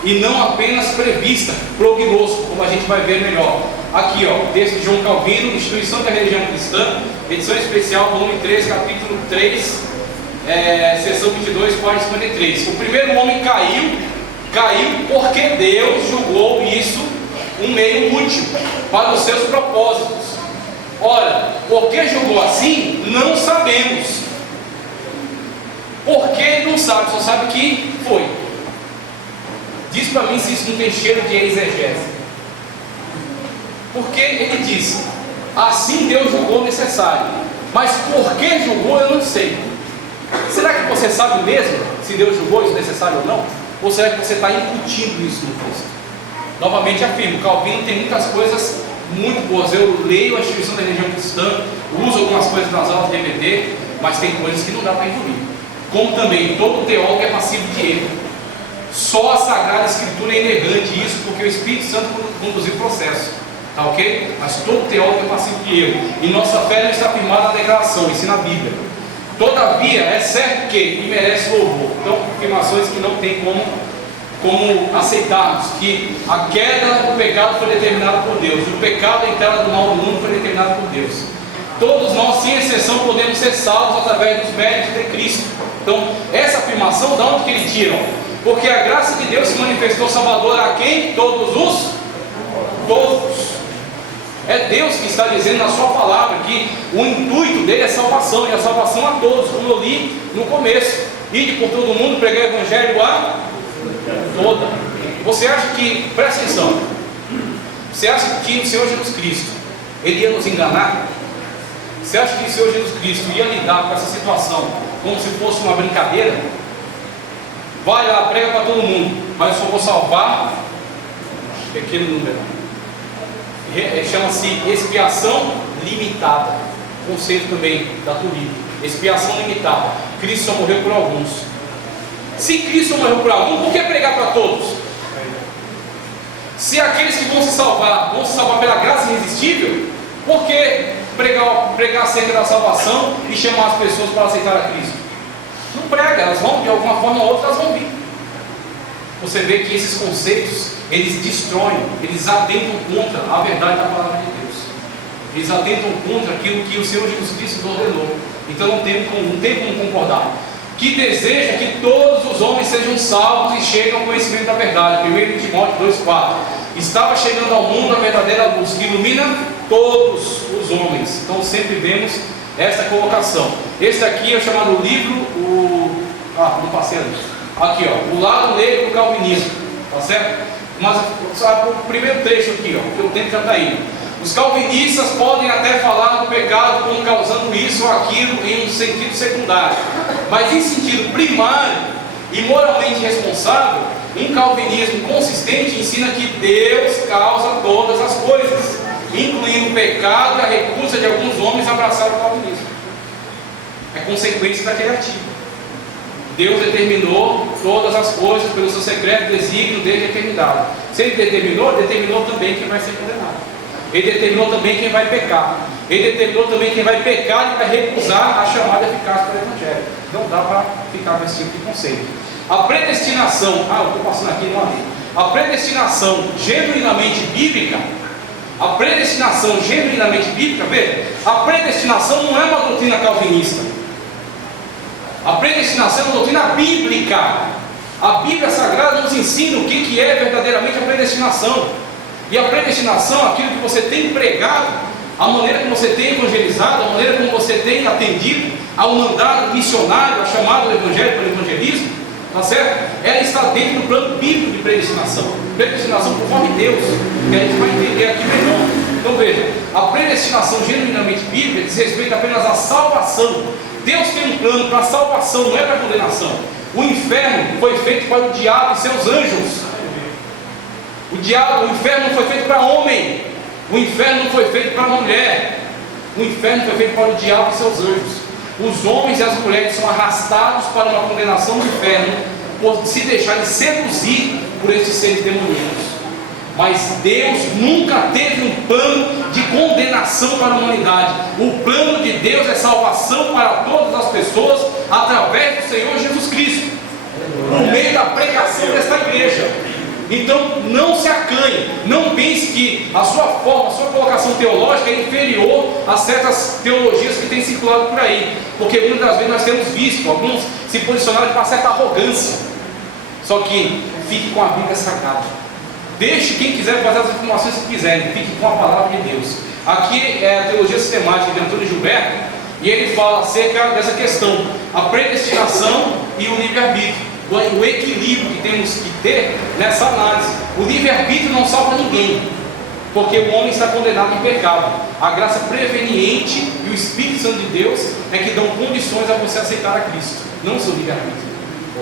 e não apenas prevista, prognosto, como a gente vai ver melhor. Aqui, ó, texto de João Calvino, Instituição da Religião Cristã, edição especial, volume 3, capítulo 3, seção 22, página 53. O primeiro homem caiu porque Deus julgou isso um meio útil para os seus propósitos. Ora, por que julgou assim? Não sabemos. Por que não sabe? Só sabe que foi. Diz para mim se isso não tem cheiro de exegese. Porque ele disse, assim Deus julgou necessário. Mas por que julgou eu não sei. Será que você sabe mesmo se Deus julgou isso necessário ou não? Ou será que você está incutindo isso no texto? Novamente afirmo, Calvino tem muitas coisas muito boas. Eu leio a Instituição da Religião Cristã, uso algumas coisas nas aulas de DVD, mas tem coisas que não dá para engolir. Como também todo teólogo é passivo de erro. Só a Sagrada Escritura é inerrante isso, porque o Espírito Santo conduziu o processo. Tá ok? Mas todo teólogo é passivo de erro. E nossa fé não está firmada na declaração, ensina a Bíblia. Todavia, é certo que e merece louvor. Então, afirmações que não tem como aceitarmos, que a queda do pecado foi determinada por Deus, o pecado, a entrada do mal no mundo foi determinada por Deus. Todos nós, sem exceção, podemos ser salvos através dos méritos de Cristo. Então, essa afirmação, de onde que eles tiram? Porque a graça de Deus se manifestou salvadora a quem? Todos. É Deus que está dizendo na sua palavra que o intuito dele é salvação, e a salvação a todos, como eu li no começo. Ide por todo mundo, pregar o evangelho a toda. Você acha que, presta atenção, você acha que o Senhor Jesus Cristo, ele ia nos enganar? Você acha que o Senhor Jesus Cristo ia lidar com essa situação como se fosse uma brincadeira? Vai lá, prega para todo mundo, mas eu só vou salvar pequeno número. Chama-se expiação limitada. Conceito também da Turíbia. Expiação limitada. Cristo só morreu por alguns. Se Cristo morreu por alguns, por que pregar para todos? Se aqueles que vão se salvar pela graça irresistível, por que pregar acerca da salvação e chamar as pessoas para aceitar a Cristo? Não prega, elas vão, de alguma forma ou outra, elas vão vir. Você vê que esses conceitos, eles destroem, eles atentam contra a verdade da palavra de Deus. Eles atentam contra aquilo que o Senhor Jesus Cristo ordenou. Então não tem como concordar. Que deseja que todos os homens sejam salvos e cheguem ao conhecimento da verdade. 1 Timóteo 2,4. Estava chegando ao mundo a verdadeira luz que ilumina todos os homens. Então sempre vemos essa colocação. Esse aqui é o chamado livro, não passei ali. Aqui, ó, o lado negro do calvinismo, tá certo? Mas o primeiro trecho aqui, ó, que o tempo já está indo. Os calvinistas podem até falar do pecado como causando isso ou aquilo em um sentido secundário, mas em sentido primário e moralmente responsável, um calvinismo consistente ensina que Deus causa todas as coisas, incluindo o pecado e a recusa de alguns homens a abraçar o calvinismo. É consequência daquele artigo. Deus determinou todas as coisas pelo seu secreto desígnio desde a eternidade. Se Ele determinou também quem vai ser condenado. Ele determinou também quem vai pecar. Ele determinou também quem vai pecar e vai recusar a chamada eficaz para o Evangelho. Não dá para ficar com esse tipo de conceito. A predestinação, eu estou passando aqui no ali. A predestinação genuinamente bíblica, veja, a predestinação não é uma doutrina calvinista. A predestinação é uma doutrina bíblica. A Bíblia Sagrada nos ensina o que é verdadeiramente a predestinação. E a predestinação, aquilo que você tem pregado, a maneira como você tem evangelizado, a maneira como você tem atendido ao mandado missionário, a chamada do evangelho para o evangelismo, tá certo? Ela está dentro do plano bíblico de predestinação. Predestinação conforme Deus, que a gente vai entender aqui melhor. Então veja, a predestinação genuinamente bíblica diz respeito apenas à salvação. Deus tem um plano para a salvação, não é para a condenação. O inferno foi feito para o diabo e seus anjos. O inferno não foi feito para homem. O inferno não foi feito para mulher. O inferno foi feito para o diabo e seus anjos. Os homens e as mulheres são arrastados para uma condenação do inferno por se deixarem seduzir por esses seres demoníacos. Mas Deus nunca teve um plano de condenação para a humanidade. O plano de Deus é salvação para todas as pessoas através do Senhor Jesus Cristo, por meio da pregação desta igreja. Então não se acanhe, não pense que a sua forma, a sua colocação teológica é inferior a certas teologias que têm circulado por aí, porque muitas das vezes nós temos visto alguns se posicionarem com uma certa arrogância. Só que fique com a Bíblia Sagrada, deixe quem quiser fazer as informações que quiserem, fique com a palavra de Deus. Aqui é a teologia sistemática de Antônio Gilberto, e ele fala acerca dessa questão, a predestinação e o livre-arbítrio, o equilíbrio que temos que ter nessa análise. O livre-arbítrio não salva ninguém, porque o homem está condenado em pecado. A graça preveniente e o Espírito Santo de Deus é que dão condições a você aceitar a Cristo, não o seu livre-arbítrio,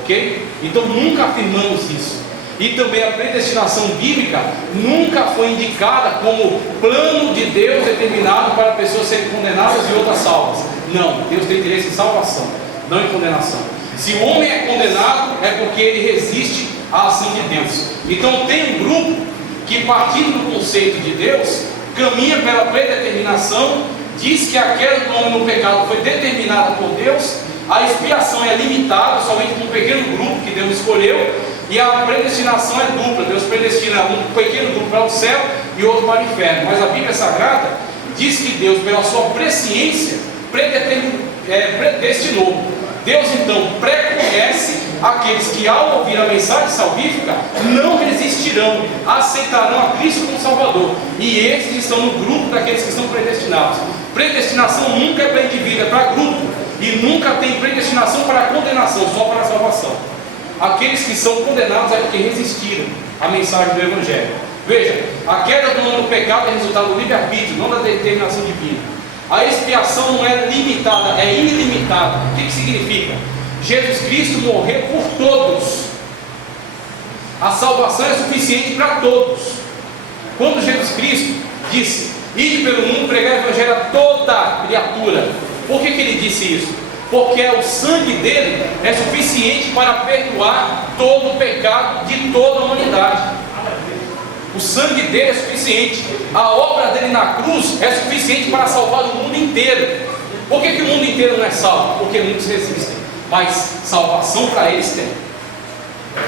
ok? Então nunca afirmamos isso. E também a predestinação bíblica nunca foi indicada como plano de Deus determinado para pessoas serem condenadas e outras salvas. Não, Deus tem interesse em salvação, não em condenação. Se o homem é condenado, é porque ele resiste à ação de Deus. Então tem um grupo que, partindo do conceito de Deus, caminha pela predeterminação, diz que a queda do homem no pecado foi determinada por Deus, a expiação é limitada somente por um pequeno grupo que Deus escolheu, e a predestinação é dupla. Deus predestina um pequeno grupo para o céu e outro para o inferno. Mas a Bíblia Sagrada diz que Deus, pela sua presciência, predestinou. Deus então preconhece aqueles que, ao ouvir a mensagem salvífica, não resistirão, aceitarão a Cristo como Salvador, e esses estão no grupo daqueles que estão predestinados. Predestinação nunca é para indivíduo, é para grupo, e nunca tem predestinação para a condenação, só para a salvação. Aqueles que são condenados é porque resistiram à mensagem do Evangelho. Veja, a queda do homem no pecado é resultado do livre-arbítrio, não da determinação divina. A expiação não é limitada, é ilimitada. O que significa? Jesus Cristo morreu por todos. A salvação é suficiente para todos. Quando Jesus Cristo disse: ide pelo mundo pregar o Evangelho a toda criatura, por que ele disse isso? Porque o sangue dele é suficiente para perdoar todo o pecado de toda a humanidade. O sangue dele é suficiente. A obra dele na cruz é suficiente para salvar o mundo inteiro. Por que o mundo inteiro não é salvo? Porque muitos resistem. Mas salvação para eles tem.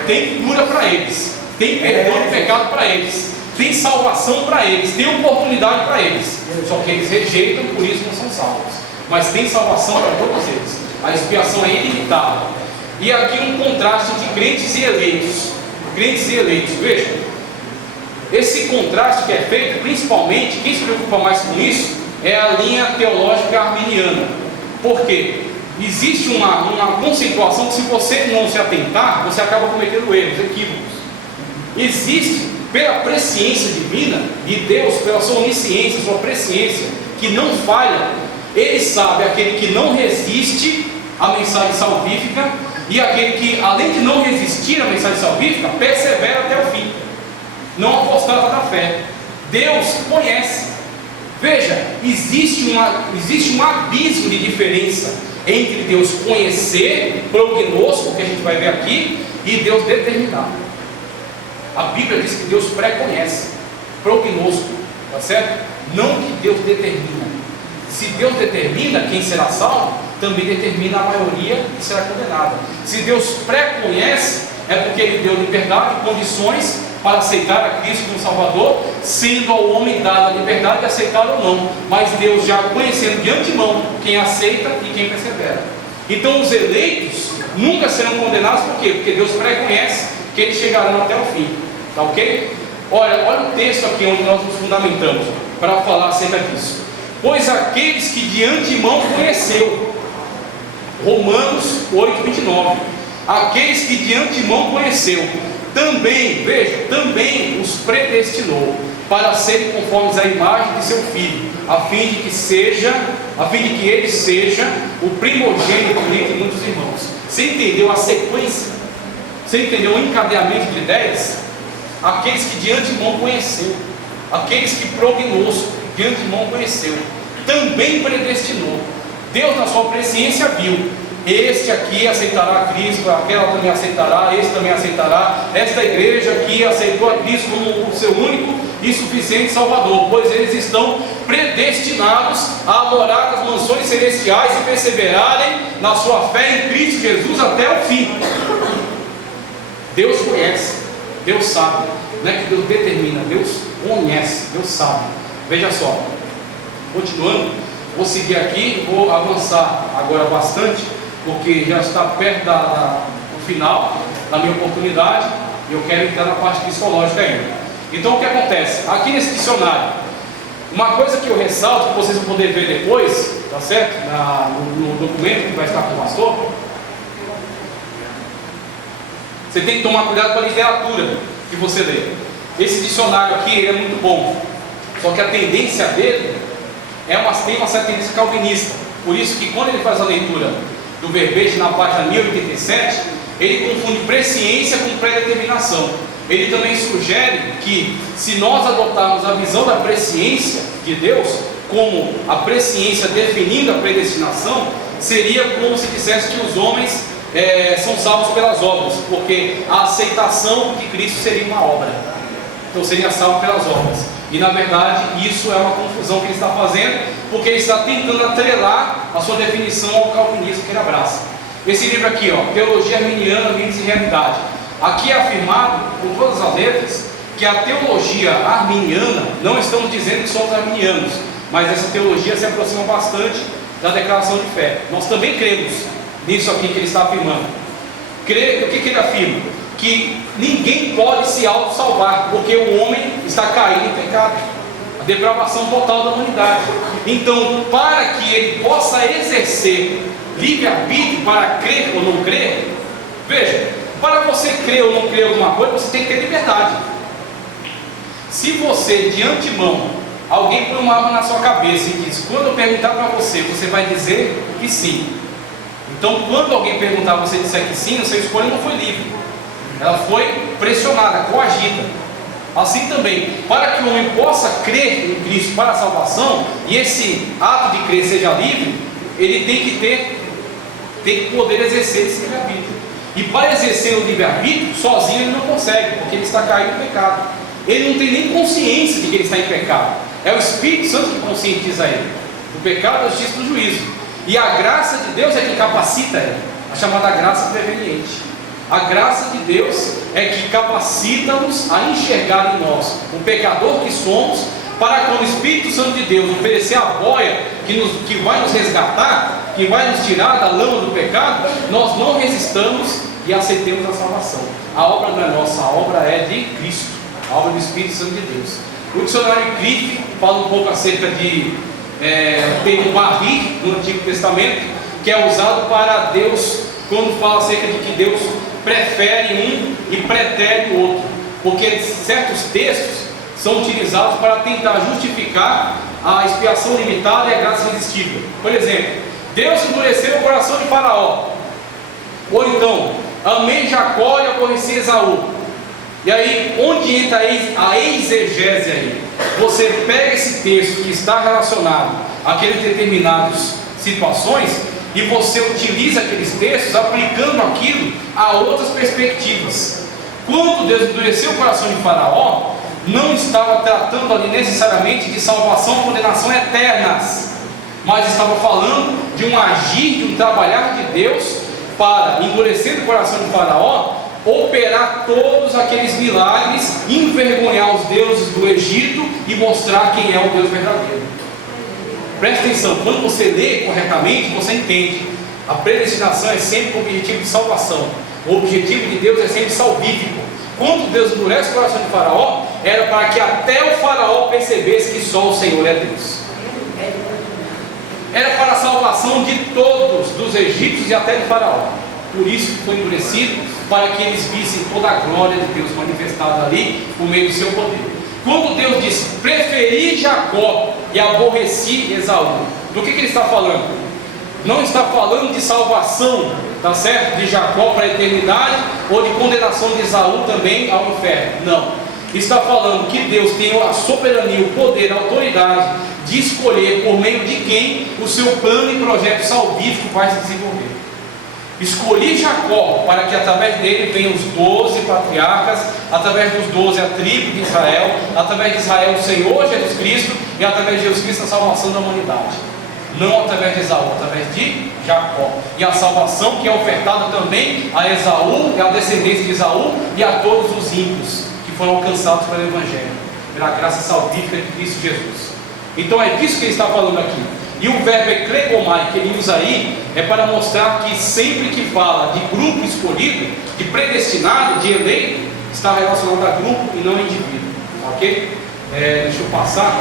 Tem cura para eles. Tem perdão de pecado para eles. Tem salvação para eles. Tem oportunidade para eles. Só que eles rejeitam, por isso não são salvos. Mas tem salvação para todos eles. A expiação é ilimitada. E aqui um contraste de crentes e eleitos. Crentes e eleitos. Veja. Esse contraste que é feito, principalmente, quem se preocupa mais com isso, é a linha teológica arminiana. Por quê? Existe uma conceituação que, se você não se atentar, você acaba cometendo erros, equívocos. Existe, pela presciência divina, e Deus, pela sua onisciência, sua presciência, que não falha, Ele sabe aquele que não resiste à mensagem salvífica, e aquele que, além de não resistir à mensagem salvífica, persevera até o fim. Não apostata da fé. Deus conhece. Veja, existe um abismo de diferença entre Deus conhecer, prognosco, que a gente vai ver aqui, e Deus determinar. A Bíblia diz que Deus pré-conhece, prognosco, tá certo? Não que Deus determina. Se Deus determina quem será salvo, também determina a maioria que será condenada. Se Deus pré-conhece, é porque Ele deu liberdade, condições para aceitar a Cristo como Salvador, sendo ao homem dada a liberdade de aceitar ou não, mas Deus já conhecendo de antemão quem aceita e quem persevera. Então os eleitos nunca serão condenados, por quê? Porque Deus pré-conhece que eles chegarão até o fim, tá ok? Olha o texto aqui onde nós nos fundamentamos para falar acerca disso. Pois aqueles que de antemão conheceu, Romanos 8:29, aqueles que de antemão conheceu, também, veja, também os predestinou para serem conformes à imagem de seu filho, a fim de que ele seja o primogênito entre muitos irmãos. Você entendeu a sequência? Você entendeu o encadeamento de ideias? Aqueles que de antemão conheceu, aqueles que prognosco de antemão conheceu, também predestinou. Deus, na sua presciência, viu este aqui aceitará Cristo, aquela também aceitará, esse também aceitará. Esta igreja aqui aceitou a Cristo como o seu único e suficiente Salvador, pois eles estão predestinados a morar nas mansões celestiais e perseverarem na sua fé em Cristo Jesus até o fim. Deus conhece, Deus sabe, não é que Deus determina, Deus conhece, Deus sabe. Veja só, continuando, vou seguir aqui, vou avançar agora bastante, porque já está perto do final da minha oportunidade e eu quero entrar na parte cristológica ainda. Então o que acontece? Aqui nesse dicionário, uma coisa que eu ressalto, que vocês vão poder ver depois, tá certo? No documento que vai estar com o pastor, você tem que tomar cuidado com a literatura que você lê. Esse dicionário aqui ele é muito bom, só que a tendência dele tem uma certa tendência calvinista. Por isso que quando ele faz a leitura do verbete na página 1087, ele confunde presciência com predeterminação. Ele também sugere que, se nós adotarmos a visão da presciência de Deus, como a presciência definindo a predestinação, seria como se dissesse que os homens são salvos pelas obras, porque a aceitação de Cristo seria uma obra, então seria salvo pelas obras. E na verdade isso é uma confusão que ele está fazendo, porque ele está tentando atrelar a sua definição ao calvinismo que ele abraça. Esse livro aqui, ó, Teologia Arminiana, Mitos e Realidade. Aqui é afirmado, com todas as letras, que a teologia arminiana, não estamos dizendo que somos arminianos, mas essa teologia se aproxima bastante da declaração de fé. Nós também cremos nisso aqui que ele está afirmando. O que ele afirma? Que ninguém pode se auto-salvar, porque o homem está caído em pecado, a depravação total da humanidade. Então, para que ele possa exercer livre-arbítrio para crer ou não crer, veja, para você crer ou não crer em alguma coisa, você tem que ter liberdade. Se você, de antemão, alguém põe uma arma na sua cabeça e diz, quando eu perguntar para você, você vai dizer que sim. Então, quando alguém perguntar e você disser que sim, a sua escolha não foi livre, ela foi pressionada, coagida. Assim também, para que o homem possa crer em Cristo para a salvação, e esse ato de crer seja livre, ele tem que poder exercer esse livre-arbítrio. E para exercer o livre-arbítrio, sozinho ele não consegue, porque ele está caído em pecado. Ele não tem nem consciência de que ele está em pecado. É o Espírito Santo que conscientiza ele do pecado, da justiça e do juízo. E a graça de Deus é que capacita ele, a chamada graça preveniente. A graça de Deus é que capacita-nos a enxergar em nós, o pecador que somos, para quando o Espírito Santo de Deus oferecer a boia que vai nos resgatar, que vai nos tirar da lama do pecado, nós não resistamos e aceitemos a salvação. A obra não é nossa, a obra é de Cristo, a obra do Espírito Santo de Deus. O dicionário Cliff fala um pouco acerca de tem um barri no Antigo Testamento, que é usado para Deus, quando fala acerca de que Deus prefere um e pretere o outro, porque certos textos são utilizados para tentar justificar a expiação limitada e a graça irresistível. Por exemplo, Deus endureceu o coração de Faraó, ou então, amei Jacó e aborreci Esaú. E aí, onde entra a exegese aí? Você pega esse texto que está relacionado àqueles determinadas situações e você utiliza aqueles textos aplicando aquilo a outras perspectivas. Quando Deus endureceu o coração de Faraó, não estava tratando ali necessariamente de salvação e condenação eternas, mas estava falando de um agir, de um trabalhar de Deus para, endurecer o coração de Faraó, operar todos aqueles milagres, envergonhar os deuses do Egito e mostrar quem é o Deus verdadeiro. Preste atenção, quando você lê corretamente, você entende. A predestinação é sempre com o objetivo de salvação. O objetivo de Deus é sempre salvífico. Quando Deus endurece o coração de Faraó, era para que até o Faraó percebesse que só o Senhor é Deus. Era para a salvação de todos, dos egípcios e até de Faraó. Por isso que foi endurecido, para que eles vissem toda a glória de Deus manifestada ali, por meio do seu poder. Quando Deus disse, preferi Jacó e aborreci Esaú, do que ele está falando? Não está falando de salvação, tá certo? De Jacó para a eternidade, ou de condenação de Esaú também ao inferno. Não. Está falando que Deus tem a soberania, o poder, a autoridade de escolher por meio de quem o seu plano e projeto salvífico vai se desenvolver. Escolhi Jacó para que através dele venham os 12 patriarcas, através dos 12 a tribo de Israel, através de Israel o Senhor Jesus Cristo, e através de Jesus Cristo a salvação da humanidade. Não através de Esaú, através de Jacó. E a salvação que é ofertada também a Esaú, e a descendência de Esaú, e a todos os ímpios que foram alcançados pelo Evangelho, pela graça salvífica de Cristo Jesus. Então é disso que ele está falando aqui. E o verbo eklegomai que ele usa aí é para mostrar que sempre que fala de grupo escolhido, de predestinado, de eleito, está relacionado a grupo e não a indivíduo. Ok? Deixa eu passar.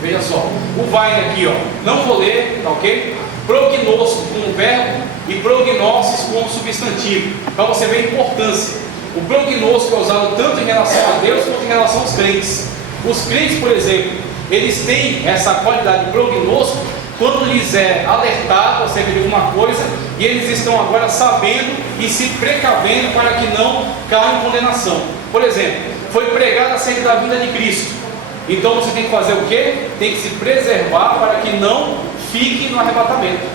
Veja só. O vai aqui, ó. Não vou ler, tá ok? Prognosco como verbo e prognosis como substantivo. Para você ver a importância. O prognosco é usado tanto em relação a Deus quanto em relação aos crentes. Os crentes, por exemplo, eles têm essa qualidade de prognosco quando lhes é alertado acerca de alguma coisa e eles estão agora sabendo e se precavendo para que não caiam em condenação. Por exemplo, foi pregado acerca da vinda de Cristo. Então você tem que fazer o quê? Tem que se preservar para que não fique no arrebatamento,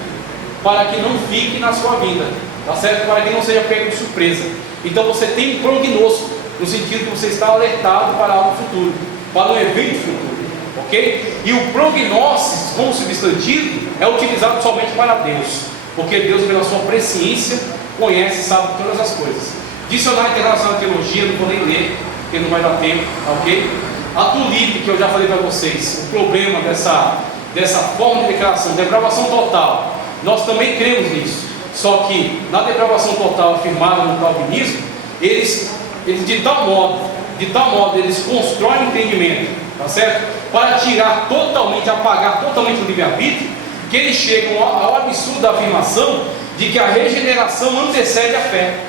para que não fique na sua vinda, tá certo? Para que não seja pego de surpresa. Então você tem um prognosco, no sentido que você está alertado para algo futuro, para um evento futuro. Ok? E o prognosis, como substantivo, é utilizado somente para Deus, porque Deus, pela sua presciência, conhece e sabe todas as coisas. Dicionário Internacional de Teologia, não vou nem ler, porque não vai dar tempo, ok? A tulip, que eu já falei para vocês, o problema dessa forma de declaração, depravação total, nós também cremos nisso, só que na depravação total afirmada no calvinismo, eles de tal modo, eles constroem o entendimento, tá certo? Para tirar totalmente, apagar totalmente o livre-arbítrio, que eles chegam ao absurdo da afirmação de que a regeneração antecede a fé.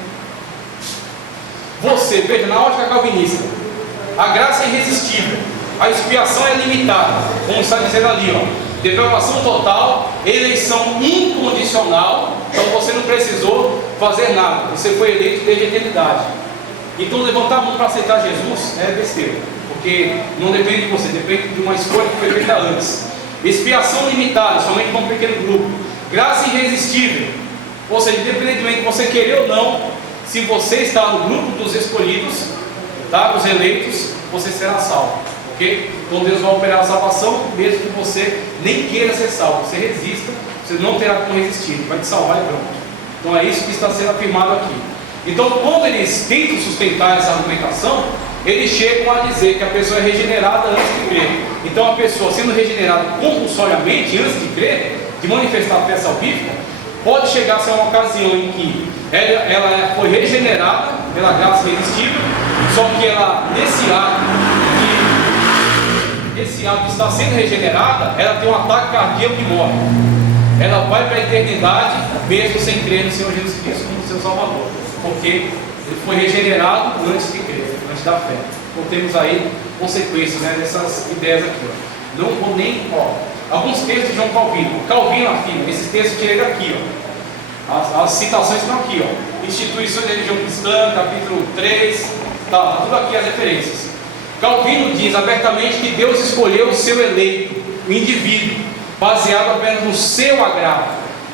Você, veja, na ótica calvinista, a graça é irresistível, a expiação é limitada, como está dizendo ali, ó, depravação total, eleição incondicional, então você não precisou fazer nada, você foi eleito desde a eternidade. Então levantar a mão para aceitar Jesus é besteira, porque não depende de você, depende de uma escolha que foi feita antes. Expiação limitada, somente para um pequeno grupo. Graça irresistível, ou seja, independentemente de você querer ou não, se você está no grupo dos escolhidos, tá, dos eleitos, você será salvo, ok? Então Deus vai operar a salvação, mesmo que você nem queira ser salvo, você resista, você não terá como resistir, Ele vai te salvar e pronto. Então é isso que está sendo afirmado aqui. Então, quando eles tentam sustentar essa argumentação, eles chegam a dizer que a pessoa é regenerada antes de crer. Então, a pessoa sendo regenerada compulsoriamente antes de crer, de manifestar a fé salvífica, pode chegar a ser uma ocasião em que ela foi regenerada pela graça irresistível, só que ela, nesse ato de estar sendo regenerada, ela tem um ataque cardíaco e morre. Ela vai para a eternidade, mesmo sem crer no Senhor Jesus Cristo como seu Salvador, porque ele foi regenerado antes de crer, antes da fé. Então temos aí consequências, né, dessas ideias aqui. Ó. Não vou nem, alguns textos de João Calvino. Calvino afirma, esses textos que ele aqui, ó. As citações estão aqui, ó. Instituições da Religião Cristã, capítulo 3, tá tudo aqui as referências. Calvino diz abertamente que Deus escolheu o seu eleito, o indivíduo, baseado apenas no seu agrado,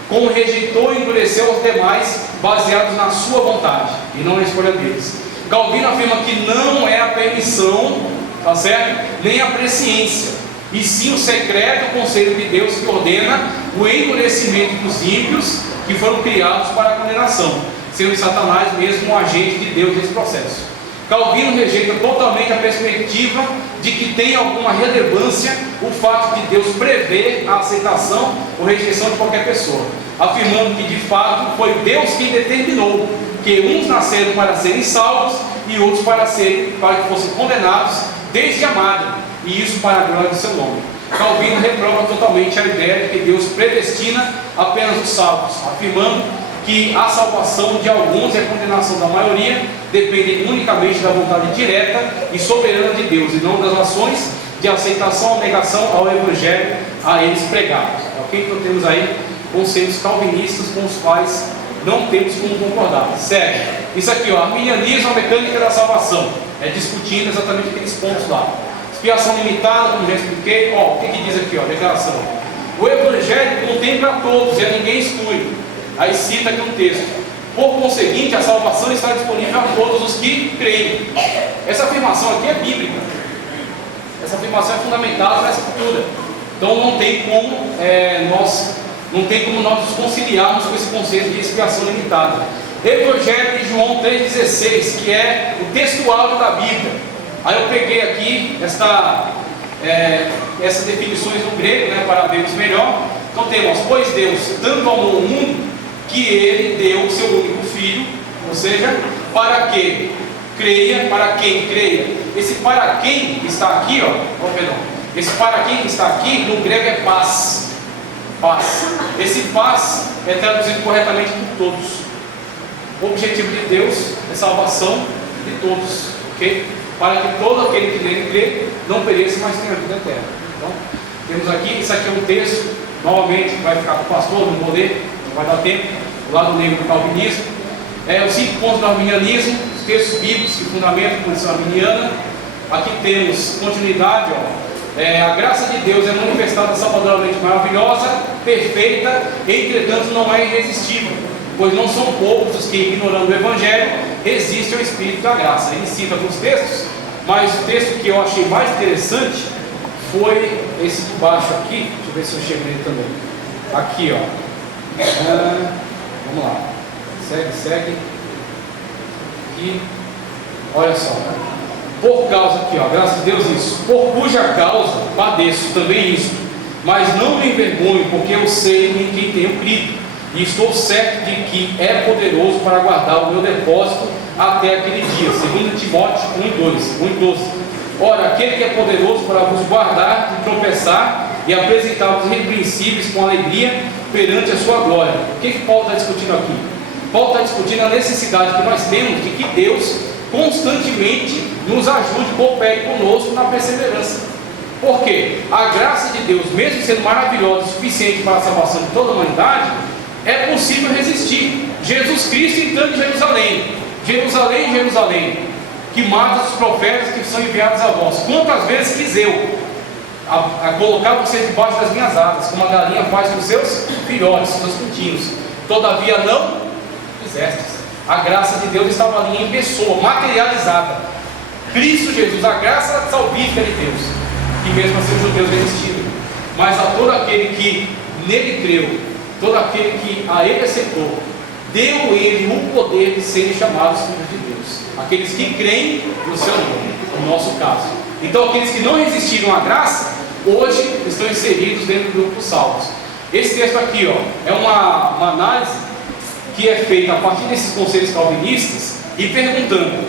como rejeitou e endureceu os demais, baseados na sua vontade e não na escolha deles. Calvino afirma que não é a permissão, tá certo? Nem a presciência, e sim o secreto conselho de Deus que ordena o endurecimento dos ímpios que foram criados para a condenação, sendo Satanás mesmo um agente de Deus nesse processo. Calvino rejeita totalmente a perspectiva de que tem alguma relevância o fato de Deus prever a aceitação ou rejeição de qualquer pessoa, afirmando que de fato foi Deus quem determinou que uns nasceram para serem salvos e outros para que fossem condenados desde a madre, e isso para a glória do seu nome. Calvino reprova totalmente a ideia de que Deus predestina apenas os salvos, afirmando que a salvação de alguns e a condenação da maioria dependem unicamente da vontade direta e soberana de Deus, e não das ações de aceitação ou negação ao Evangelho a eles pregados. Ok? Então temos aí conceitos calvinistas com os quais não temos como concordar. Segue. Isso aqui, ó, arminianismo, a mecânica da salvação. É discutindo exatamente aqueles pontos lá. Expiação limitada, como já expliquei. Ó, o que diz aqui, ó, declaração. O Evangelho contempla a todos e a ninguém exclui. Aí cita aqui um texto: por conseguinte, a salvação está disponível a todos os que creem. Essa afirmação aqui é bíblica. Essa afirmação é fundamentada na Escritura. Então não tem como nós nos conciliarmos com esse conceito de expiação limitada. Evangelho de João 3,16, que é o textual da Bíblia. Aí eu peguei aqui essas definições no grego, né, para vermos melhor. Então temos: pois Deus tanto amou o mundo que Ele deu o seu único Filho, ou seja, para que creia, para quem creia. Esse para quem está aqui, esse para quem que está aqui no grego é paz. Paz. Esse paz é traduzido corretamente por todos. O objetivo de Deus é salvação de todos, ok? Para que todo aquele que nele crê não pereça, mas tenha vida eterna. Então, temos aqui, isso aqui é um texto, novamente vai ficar com o pastor, não vai dar tempo, lá do livro do calvinismo. Os 5 pontos do arminianismo, os textos bíblicos que fundamentam a posição arminiana. Aqui temos continuidade, a graça de Deus é manifestada salvadoramente maravilhosa, perfeita, entretanto não é irresistível, pois não são poucos os que, ignorando o Evangelho, resistem ao Espírito da graça. Ele cita alguns textos, mas o texto que eu achei mais interessante foi esse de baixo aqui. Deixa eu ver se eu chego nele também. Aqui, vamos lá. Segue. Aqui. Olha só. Por causa aqui, graças a Deus, isso. Por cuja causa padeço também isso, mas não me envergonho, porque eu sei em quem tenho crido, e estou certo de que é poderoso para guardar o meu depósito até aquele dia. 2 Timóteo 1:12. Ora, aquele que é poderoso para vos guardar de tropeçar e apresentar-vos irrepreensíveis com alegria perante a sua glória. O que Paulo está discutindo aqui? Paulo está discutindo a necessidade que nós temos de que Deus constantemente nos ajude, coopere conosco na perseverança. Por quê? A graça de Deus, mesmo sendo maravilhosa o suficiente para a salvação de toda a humanidade, é possível resistir. Jesus Cristo entrando em Jerusalém, que mata os profetas que são enviados a vós. Quantas vezes quis eu a colocar vocês debaixo das minhas asas, como a galinha faz com seus filhotes, seus pintinhos, todavia não fizestes. A graça de Deus estava ali em pessoa, materializada. Cristo Jesus, a graça salvífica de Deus, que mesmo assim os judeus resistiram, mas a todo aquele que nele creu, todo aquele que a ele aceitou, deu ele o poder de serem chamados filhos de Deus. Aqueles que creem no seu nome, no nosso caso. Então aqueles que não resistiram à graça, hoje estão inseridos dentro do grupo salvos. Esse texto aqui, é uma análise que é feita a partir desses conselhos calvinistas e perguntando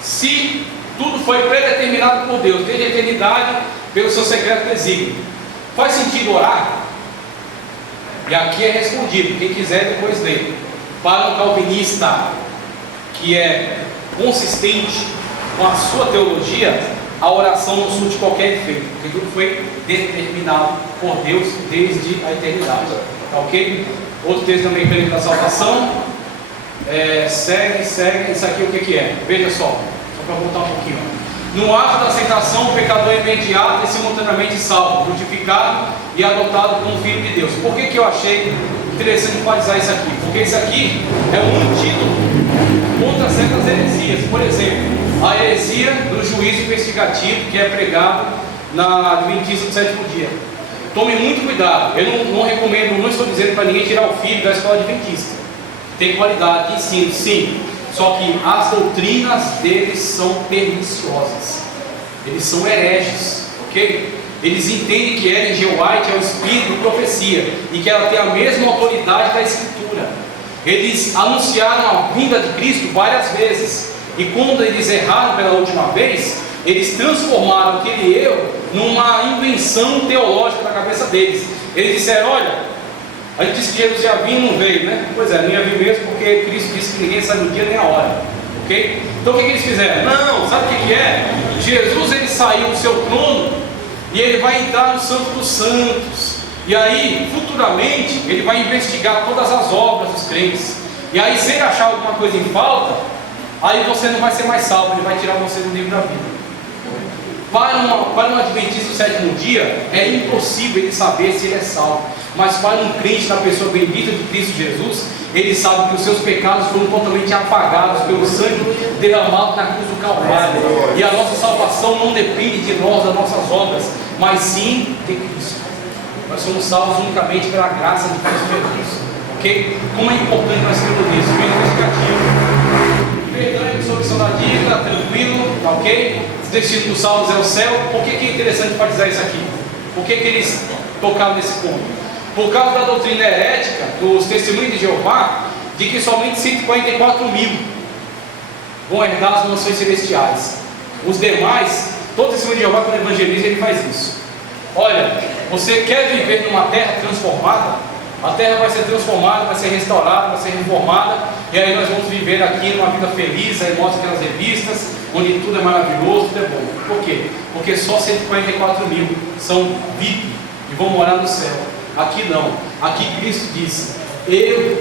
se tudo foi predeterminado por Deus desde a eternidade pelo seu secreto desígnio. Faz sentido orar? E aqui é respondido, quem quiser depois ler. Para um calvinista que é consistente com a sua teologia, a oração não surte qualquer efeito, porque tudo foi determinado por Deus desde a eternidade. Tá ok? Outro texto também pelo da salvação. Segue. Isso aqui o que é? Veja só para voltar um pouquinho. No ato da aceitação, o pecador é imediato e simultaneamente salvo, justificado e adotado como filho de Deus. Por que eu achei interessante enfatizar isso aqui? Porque isso aqui é um antídoto contra certas heresias. Por exemplo, a heresia do juízo investigativo, que é pregado na Adventista do sétimo dia. Tome muito cuidado. Eu não recomendo, não estou dizendo para ninguém tirar o filho da escola adventista. Tem qualidade de ensino, sim. Só que as doutrinas deles são perniciosas. Eles são hereges, ok? Eles entendem que Ellen G. White é o espírito de profecia e que ela tem a mesma autoridade da Escritura. Eles anunciaram a vinda de Cristo várias vezes. E quando eles erraram pela última vez, eles transformaram aquele erro numa invenção teológica na cabeça deles. Eles disseram: olha, a gente disse que Jesus ia vir e não veio, né? Pois é, não ia vir mesmo, porque Cristo disse que ninguém sabe o dia nem a hora, ok? Então o que eles fizeram? Não, sabe o que é? Jesus, ele saiu do seu trono e ele vai entrar no Santo dos Santos, e aí futuramente ele vai investigar todas as obras dos crentes, e aí se ele achar alguma coisa em falta, aí você não vai ser mais salvo, ele vai tirar você do livro da vida. Para um adventista do sétimo dia, é impossível ele saber se ele é salvo. Mas para um crente na pessoa bendita de Cristo Jesus, ele sabe que os seus pecados foram totalmente apagados pelo sangue derramado na cruz do Calvário. E a nossa salvação não depende de nós, das nossas obras, mas sim de Cristo. Nós somos salvos unicamente pela graça de Cristo Jesus. Ok? Como é importante nós termos isso? Bem investigativo. Perdão e absolvição da dívida, tranquilo, ok? O destino dos salvos é o céu. Por que é interessante enfatizar isso aqui? Por que eles tocaram nesse ponto? Por causa da doutrina herética dos testemunhos de Jeová, de que somente 144 mil vão herdar as mansões celestiais. Os demais, todo testemunho de Jeová, quando evangeliza, ele faz isso. Olha, você quer viver numa terra transformada? A terra vai ser transformada, vai ser restaurada, vai ser reformada, e aí nós vamos viver aqui numa vida feliz. Aí mostra aquelas revistas onde tudo é maravilhoso, tudo é bom. Por quê? Porque só 144 mil são VIP e vão morar no céu. Aqui não. Aqui Cristo disse,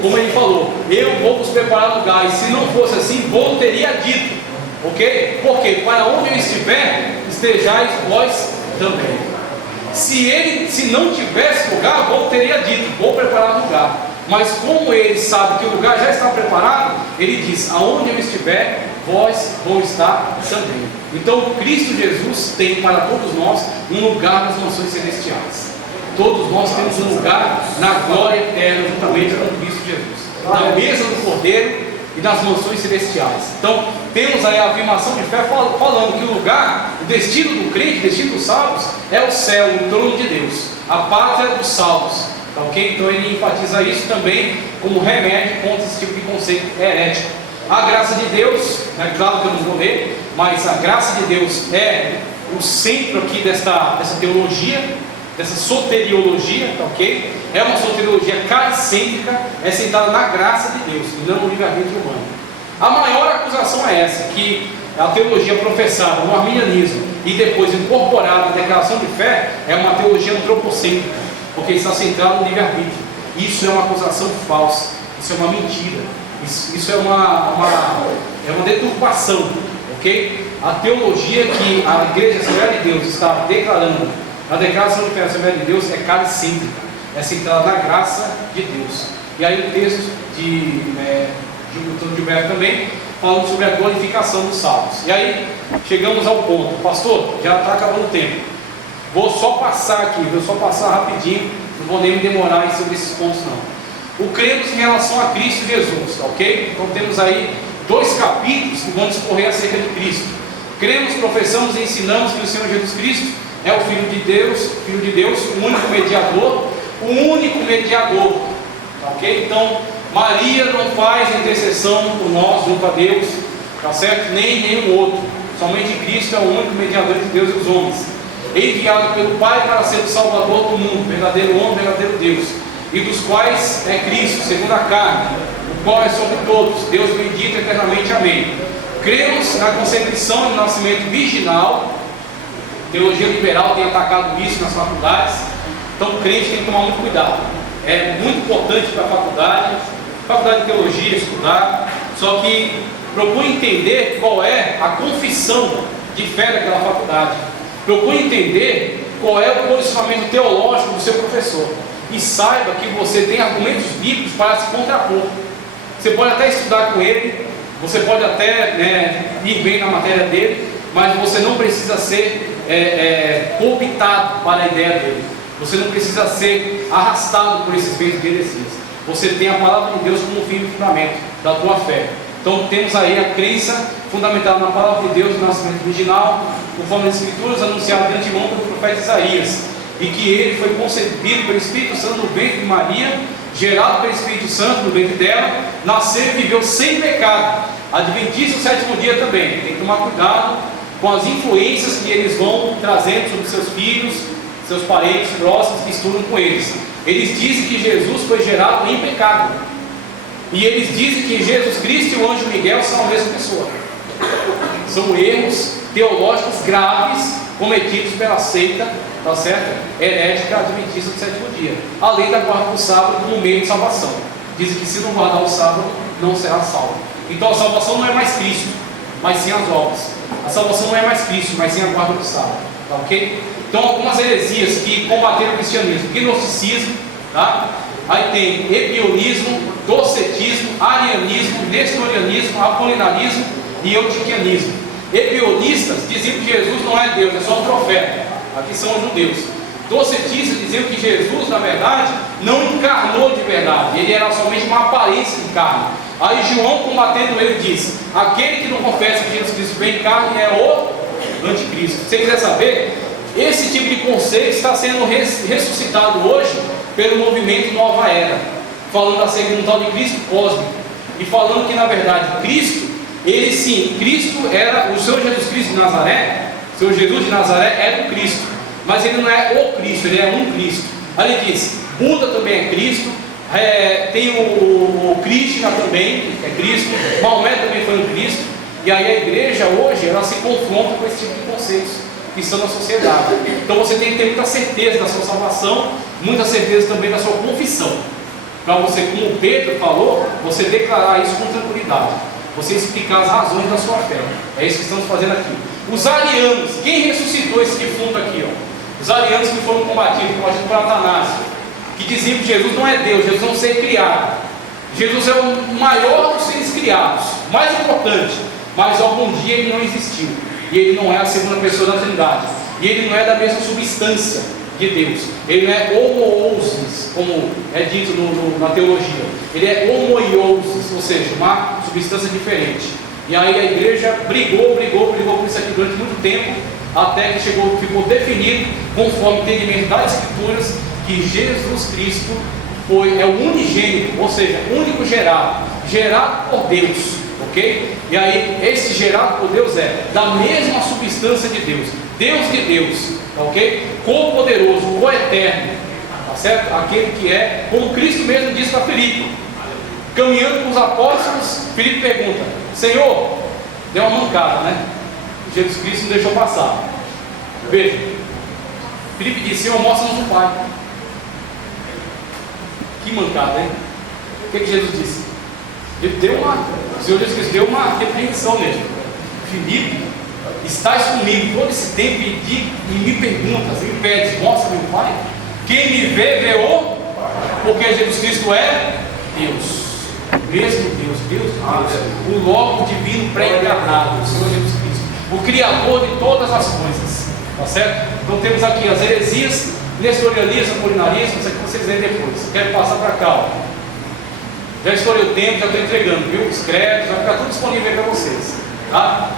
como ele falou, eu vou vos preparar lugar, e se não fosse assim, vou teria dito, ok? Porque para onde eu estiver, estejais vós também. Se não tivesse lugar, vou teria dito, vou preparar lugar. Mas como ele sabe que o lugar já está preparado, ele diz, aonde eu estiver, vós vão estar também. Então Cristo Jesus tem para todos nós um lugar nas mansões celestiais. Todos nós temos um lugar na glória eterna, juntamente com Cristo Jesus, na mesa do Cordeiro e nas mansões celestiais. Então, temos aí a afirmação de fé falando que o lugar, o destino do crente, o destino dos salvos, é o céu, o trono de Deus, a pátria dos salvos. Tá, ok? Então, ele enfatiza isso também como remédio contra esse tipo de conceito herético. A graça de Deus, é claro que eu não vou ler, mas a graça de Deus é o centro aqui dessa teologia, dessa soteriologia, tá, ok? É uma soteriologia caricêntrica, é sentada na graça de Deus e não no livre-arbítrio humano. A maior acusação é essa, que a teologia professada no arminianismo e depois incorporada na declaração de fé é uma teologia antropocêntrica, porque está centrada no livre-arbítrio. Isso é uma acusação falsa, isso é uma mentira, isso é uma deturpação, ok? A teologia que a Igreja Assembleia de Deus está declarando, a declaração de fé da Assembleia de Deus é caricêntrica, é centrada na graça de Deus. E aí o texto de Gilberto também, falando sobre a glorificação dos salvos. E aí chegamos ao ponto, pastor, já está acabando o tempo. Vou só passar rapidinho, não vou nem me demorar sobre esses pontos não. O cremos em relação a Cristo Jesus, tá, ok? Então temos aí 2 capítulos que vão discorrer acerca de Cristo. Cremos, professamos e ensinamos que o Senhor Jesus Cristo é o Filho de Deus, o único mediador, tá, ok? Então, Maria não faz intercessão por nós junto a Deus, tá certo? Nem nenhum outro, somente Cristo é o único mediador entre Deus e os homens, enviado pelo Pai para ser o Salvador do mundo, verdadeiro homem, verdadeiro Deus, e dos quais é Cristo, segundo a carne, o qual é sobre todos, Deus bendito eternamente, amém. Cremos na concepção e no nascimento virginal. Teologia liberal tem atacado isso nas faculdades, então o crente tem que tomar muito cuidado. É muito importante para a faculdade de teologia, estudar, só que procure entender qual é a confissão de fé daquela faculdade, procure entender qual é o posicionamento teológico do seu professor, e saiba que você tem argumentos bíblicos para se contrapor. Você pode até estudar com ele, você pode até ir bem na matéria dele, mas você não precisa ser cooptado para a ideia dele. Você não precisa ser arrastado por esses ventos de heresias. Você tem a palavra de Deus como fim e fundamento da tua fé. Então temos aí a crença fundamentada na palavra de Deus, no nascimento original, conforme as Escrituras anunciadas de antemão pelo profeta Isaías, e que ele foi concebido pelo Espírito Santo no ventre de Maria, gerado pelo Espírito Santo no ventre dela, nasceu e viveu sem pecado, adventista o 7º dia também. Tem que tomar cuidado com as influências que eles vão trazendo sobre seus filhos, seus parentes próximos que estudam com eles. Eles dizem que Jesus foi gerado em pecado, e eles dizem que Jesus Cristo e o anjo Miguel são a mesma pessoa. São erros teológicos graves cometidos pela seita, tá certo? Herética adventista do 7º dia, além da guarda do sábado como meio de salvação. Dizem que se não guardar o sábado, não será salvo. Então a salvação não é mais Cristo, mas sim as obras. A salvação não é mais Cristo, mas sim a guarda do sábado, tá, ok? Então algumas heresias que combateram o cristianismo: gnosticismo, tá? Aí tem ebionismo, docetismo, arianismo, nestorianismo, apolinarismo e eutiquianismo. Ebionistas diziam que Jesus não é Deus, é só um profeta. Aqui são os judeus. Docetistas diziam que Jesus, na verdade, não encarnou de verdade, ele era somente uma aparência de carne. Aí João, combatendo ele, diz: aquele que não confessa que Jesus Cristo vem em carne é o anticristo. Se você quiser saber, esse tipo de conceito está sendo ressuscitado hoje pelo movimento Nova Era, falando da segunda tal de Cristo cósmico, e falando que na verdade Cristo, ele sim, Cristo era o Senhor Jesus Cristo de Nazaré. O Senhor Jesus de Nazaré é o Cristo, mas ele não é o Cristo, ele é um Cristo. Aí ele diz: Buda também é Cristo, tem o Krishna também é Cristo, Maomé também foi um Cristo. E aí a igreja hoje, ela se confronta com esse tipo de conceitos que estão na sociedade. Então você tem que ter muita certeza da sua salvação, muita certeza também da sua confissão, para você, como Pedro falou, você declarar isso com tranquilidade, você explicar as razões da sua fé. É isso que estamos fazendo aqui. Os arianos, quem ressuscitou esse defunto aqui, ó? Os arianos que foram combatidos por Atanásio, que diziam que Jesus não é Deus, Jesus é um ser criado. Jesus é o maior dos seres criados, mais importante, mas algum dia ele não existiu, e ele não é a segunda pessoa da Trindade, e ele não é da mesma substância de Deus, ele não é homoousis, como é dito na teologia, ele é homoiousis, ou seja, uma substância diferente. E aí a igreja brigou por isso aqui durante muito tempo, até que ficou definido, conforme o entendimento das Escrituras, que Jesus Cristo é o unigênito, ou seja, único gerado por Deus, ok? E aí esse gerado por Deus é da mesma substância de Deus, Deus de Deus, ok? Co-poderoso, co-eterno, tá certo? Aquele que é, como Cristo mesmo disse para Filipe, caminhando com os apóstolos, Filipe pergunta: Senhor, deu uma mancada, né? Jesus Cristo não deixou passar. Veja, Filipe disse: Senhor, mostra-nos o Pai. Que mancada, hein? O que Jesus disse? Ele deu o Senhor Jesus Cristo deu uma repreensão mesmo. Filipe, estás comigo todo esse tempo e me perguntas, me pedes, mostra-me o Pai. Quem me vê o, porque Jesus Cristo é Deus, mesmo Deus, o logo divino pré-encarnado, o Senhor Jesus Cristo, o Criador de todas as coisas, tá certo? Então temos aqui as heresias, nestorianismo, apolinarismo, isso aqui vocês veem depois. Quero passar para cá, ó. Já estourei o tempo, já estou entregando, viu? Os créditos, vai ficar tudo disponível aí para vocês, tá?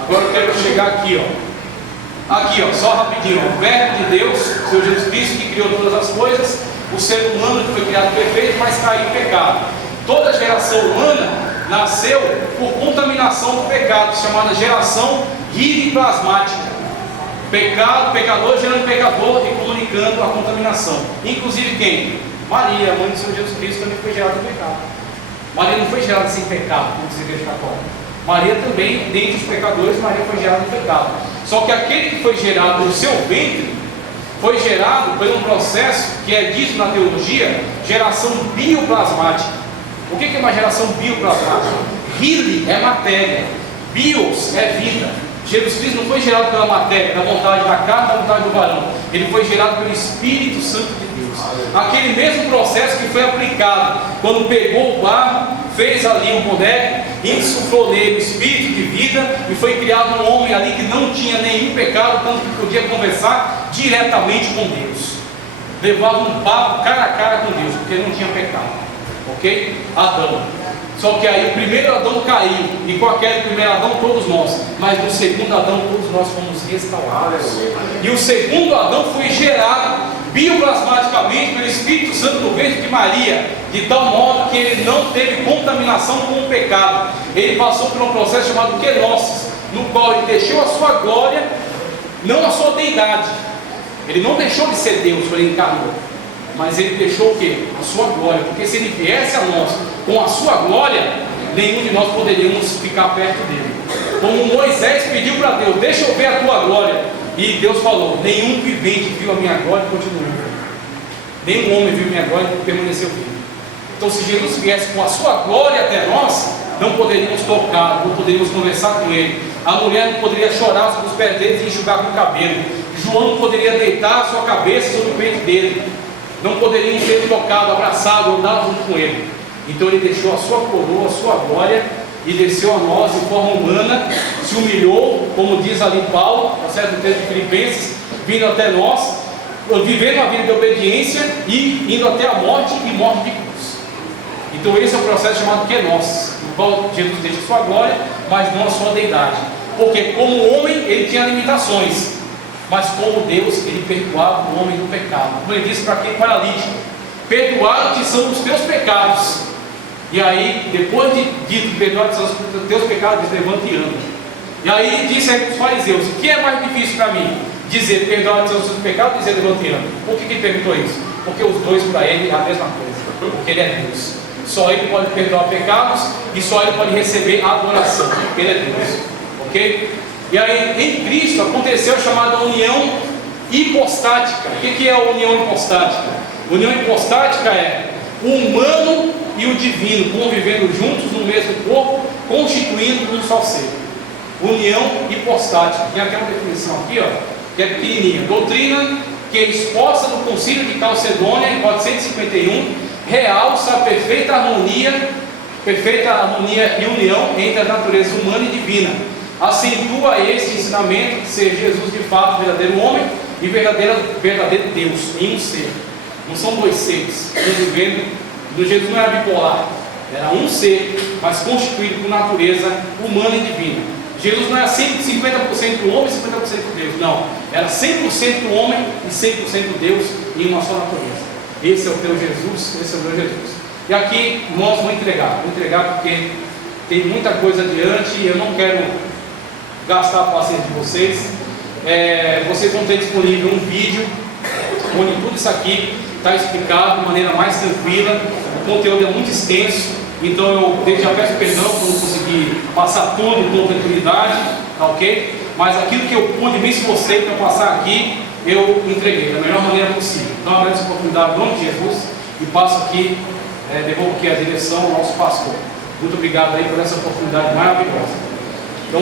Agora eu quero chegar aqui, ó. Aqui, ó, só rapidinho, ó. O Verbo de Deus, o Senhor Jesus Cristo, que criou todas as coisas, o ser humano que foi criado perfeito, mas caiu em pecado. Toda geração humana nasceu por contaminação do pecado, chamada geração ritoplasmática. Pecado, pecador gerando pecador e comunicando a contaminação. Inclusive quem? Maria, a mãe do Senhor Jesus Cristo, também foi gerada em pecado. Maria não foi gerada sem pecado, como diz a igreja católica. Maria também, dentre os pecadores, Maria foi gerada em pecado. Só que aquele que foi gerado no seu ventre foi gerado por um processo que é dito na teologia, geração bioplasmática. O que é uma geração bioplasmática? Hili é matéria, bios é vida. Jesus Cristo não foi gerado pela matéria, da vontade da carne, da vontade do varão. Ele foi gerado pelo Espírito Santo de Deus. Aquele mesmo processo que foi aplicado quando pegou o barro, fez ali um boneco, insuflou nele o espírito de vida e foi criado um homem ali que não tinha nenhum pecado, tanto que podia conversar diretamente com Deus. Levava um papo cara a cara com Deus, porque não tinha pecado. Ok? Adão. Só que aí o primeiro Adão caiu, e com aquele primeiro Adão todos nós, mas no segundo Adão todos nós fomos restaurados. E o segundo Adão foi gerado bioplasmaticamente pelo Espírito Santo no ventre de Maria, de tal modo que ele não teve contaminação com o pecado. Ele passou por um processo chamado kenosis, no qual ele deixou a sua glória, não a sua deidade. Ele não deixou de ser Deus quando ele encarnou, mas ele deixou o quê? A sua glória, porque se ele viesse a nós com a sua glória, nenhum de nós poderíamos ficar perto dele. Como Moisés pediu para Deus: deixa eu ver a tua glória, e Deus falou: nenhum vivente viu a minha glória e continuou. Nenhum homem viu a minha glória e permaneceu vivo. Então se Jesus viesse com a sua glória até nós, não poderíamos tocar, não poderíamos conversar com ele. A mulher não poderia chorar sobre os pés dele e enxugar com o cabelo. João não poderia deitar a sua cabeça sobre o peito dele. não poderiam ter tocado, abraçado, andado junto com ele. Então ele deixou a sua coroa, a sua glória, e desceu a nós de forma humana, se humilhou, como diz ali Paulo, tá certo? No texto de Filipenses, vindo até nós, vivendo uma vida de obediência e indo até a morte e morte de cruz. Então esse é o processo chamado kenosis, no qual Jesus deixa a sua glória, mas não a sua deidade. Porque como homem ele tinha limitações, mas como Deus ele perdoava o homem do pecado. Como ele disse para aquele paralítico: perdoados-te são os teus pecados. E aí, depois de dito perdoados são os teus pecados, diz: levanta e anda. E aí disse aí para os fariseus: o que é mais difícil para mim? Dizer perdoados são os teus pecados, dizer levanta e anda. Por que perguntou isso? Porque os dois para ele é a mesma coisa, porque ele é Deus. Só ele pode perdoar pecados e só ele pode receber a adoração, porque ele é Deus. Ok? E aí em Cristo aconteceu a chamada união hipostática. O que é a união hipostática? União hipostática é o humano e o divino convivendo juntos no mesmo corpo, constituindo um só ser. União hipostática. Tem aquela definição aqui, ó, que é pequenininha. Doutrina que é exposta no Concílio de Calcedônia em 451, realça a perfeita harmonia e união entre a natureza humana e divina. Acentua este ensinamento de ser Jesus de fato verdadeiro homem e verdadeiro Deus em um ser. Não são dois seres convivendo. Jesus não era bipolar, era um ser, mas constituído por natureza humana e divina. Jesus não era 50% homem e 50% Deus, não, era 100% homem e 100% Deus em uma só natureza. Esse é o teu Jesus, esse é o meu Jesus. E aqui, irmãos, vou entregar porque tem muita coisa adiante e eu não quero gastar a paciência de vocês. Vocês vão ter disponível um vídeo onde tudo isso aqui está explicado de maneira mais tranquila. O conteúdo é muito extenso, então eu desde já peço perdão por não conseguir passar tudo com tranquilidade, tá ok? Mas aquilo que eu pude me esforcei para passar aqui, eu entreguei da melhor maneira possível. Então agradeço a oportunidade em nome de Jesus e passo aqui, devolvo aqui a direção ao nosso pastor. Muito obrigado aí por essa oportunidade maravilhosa.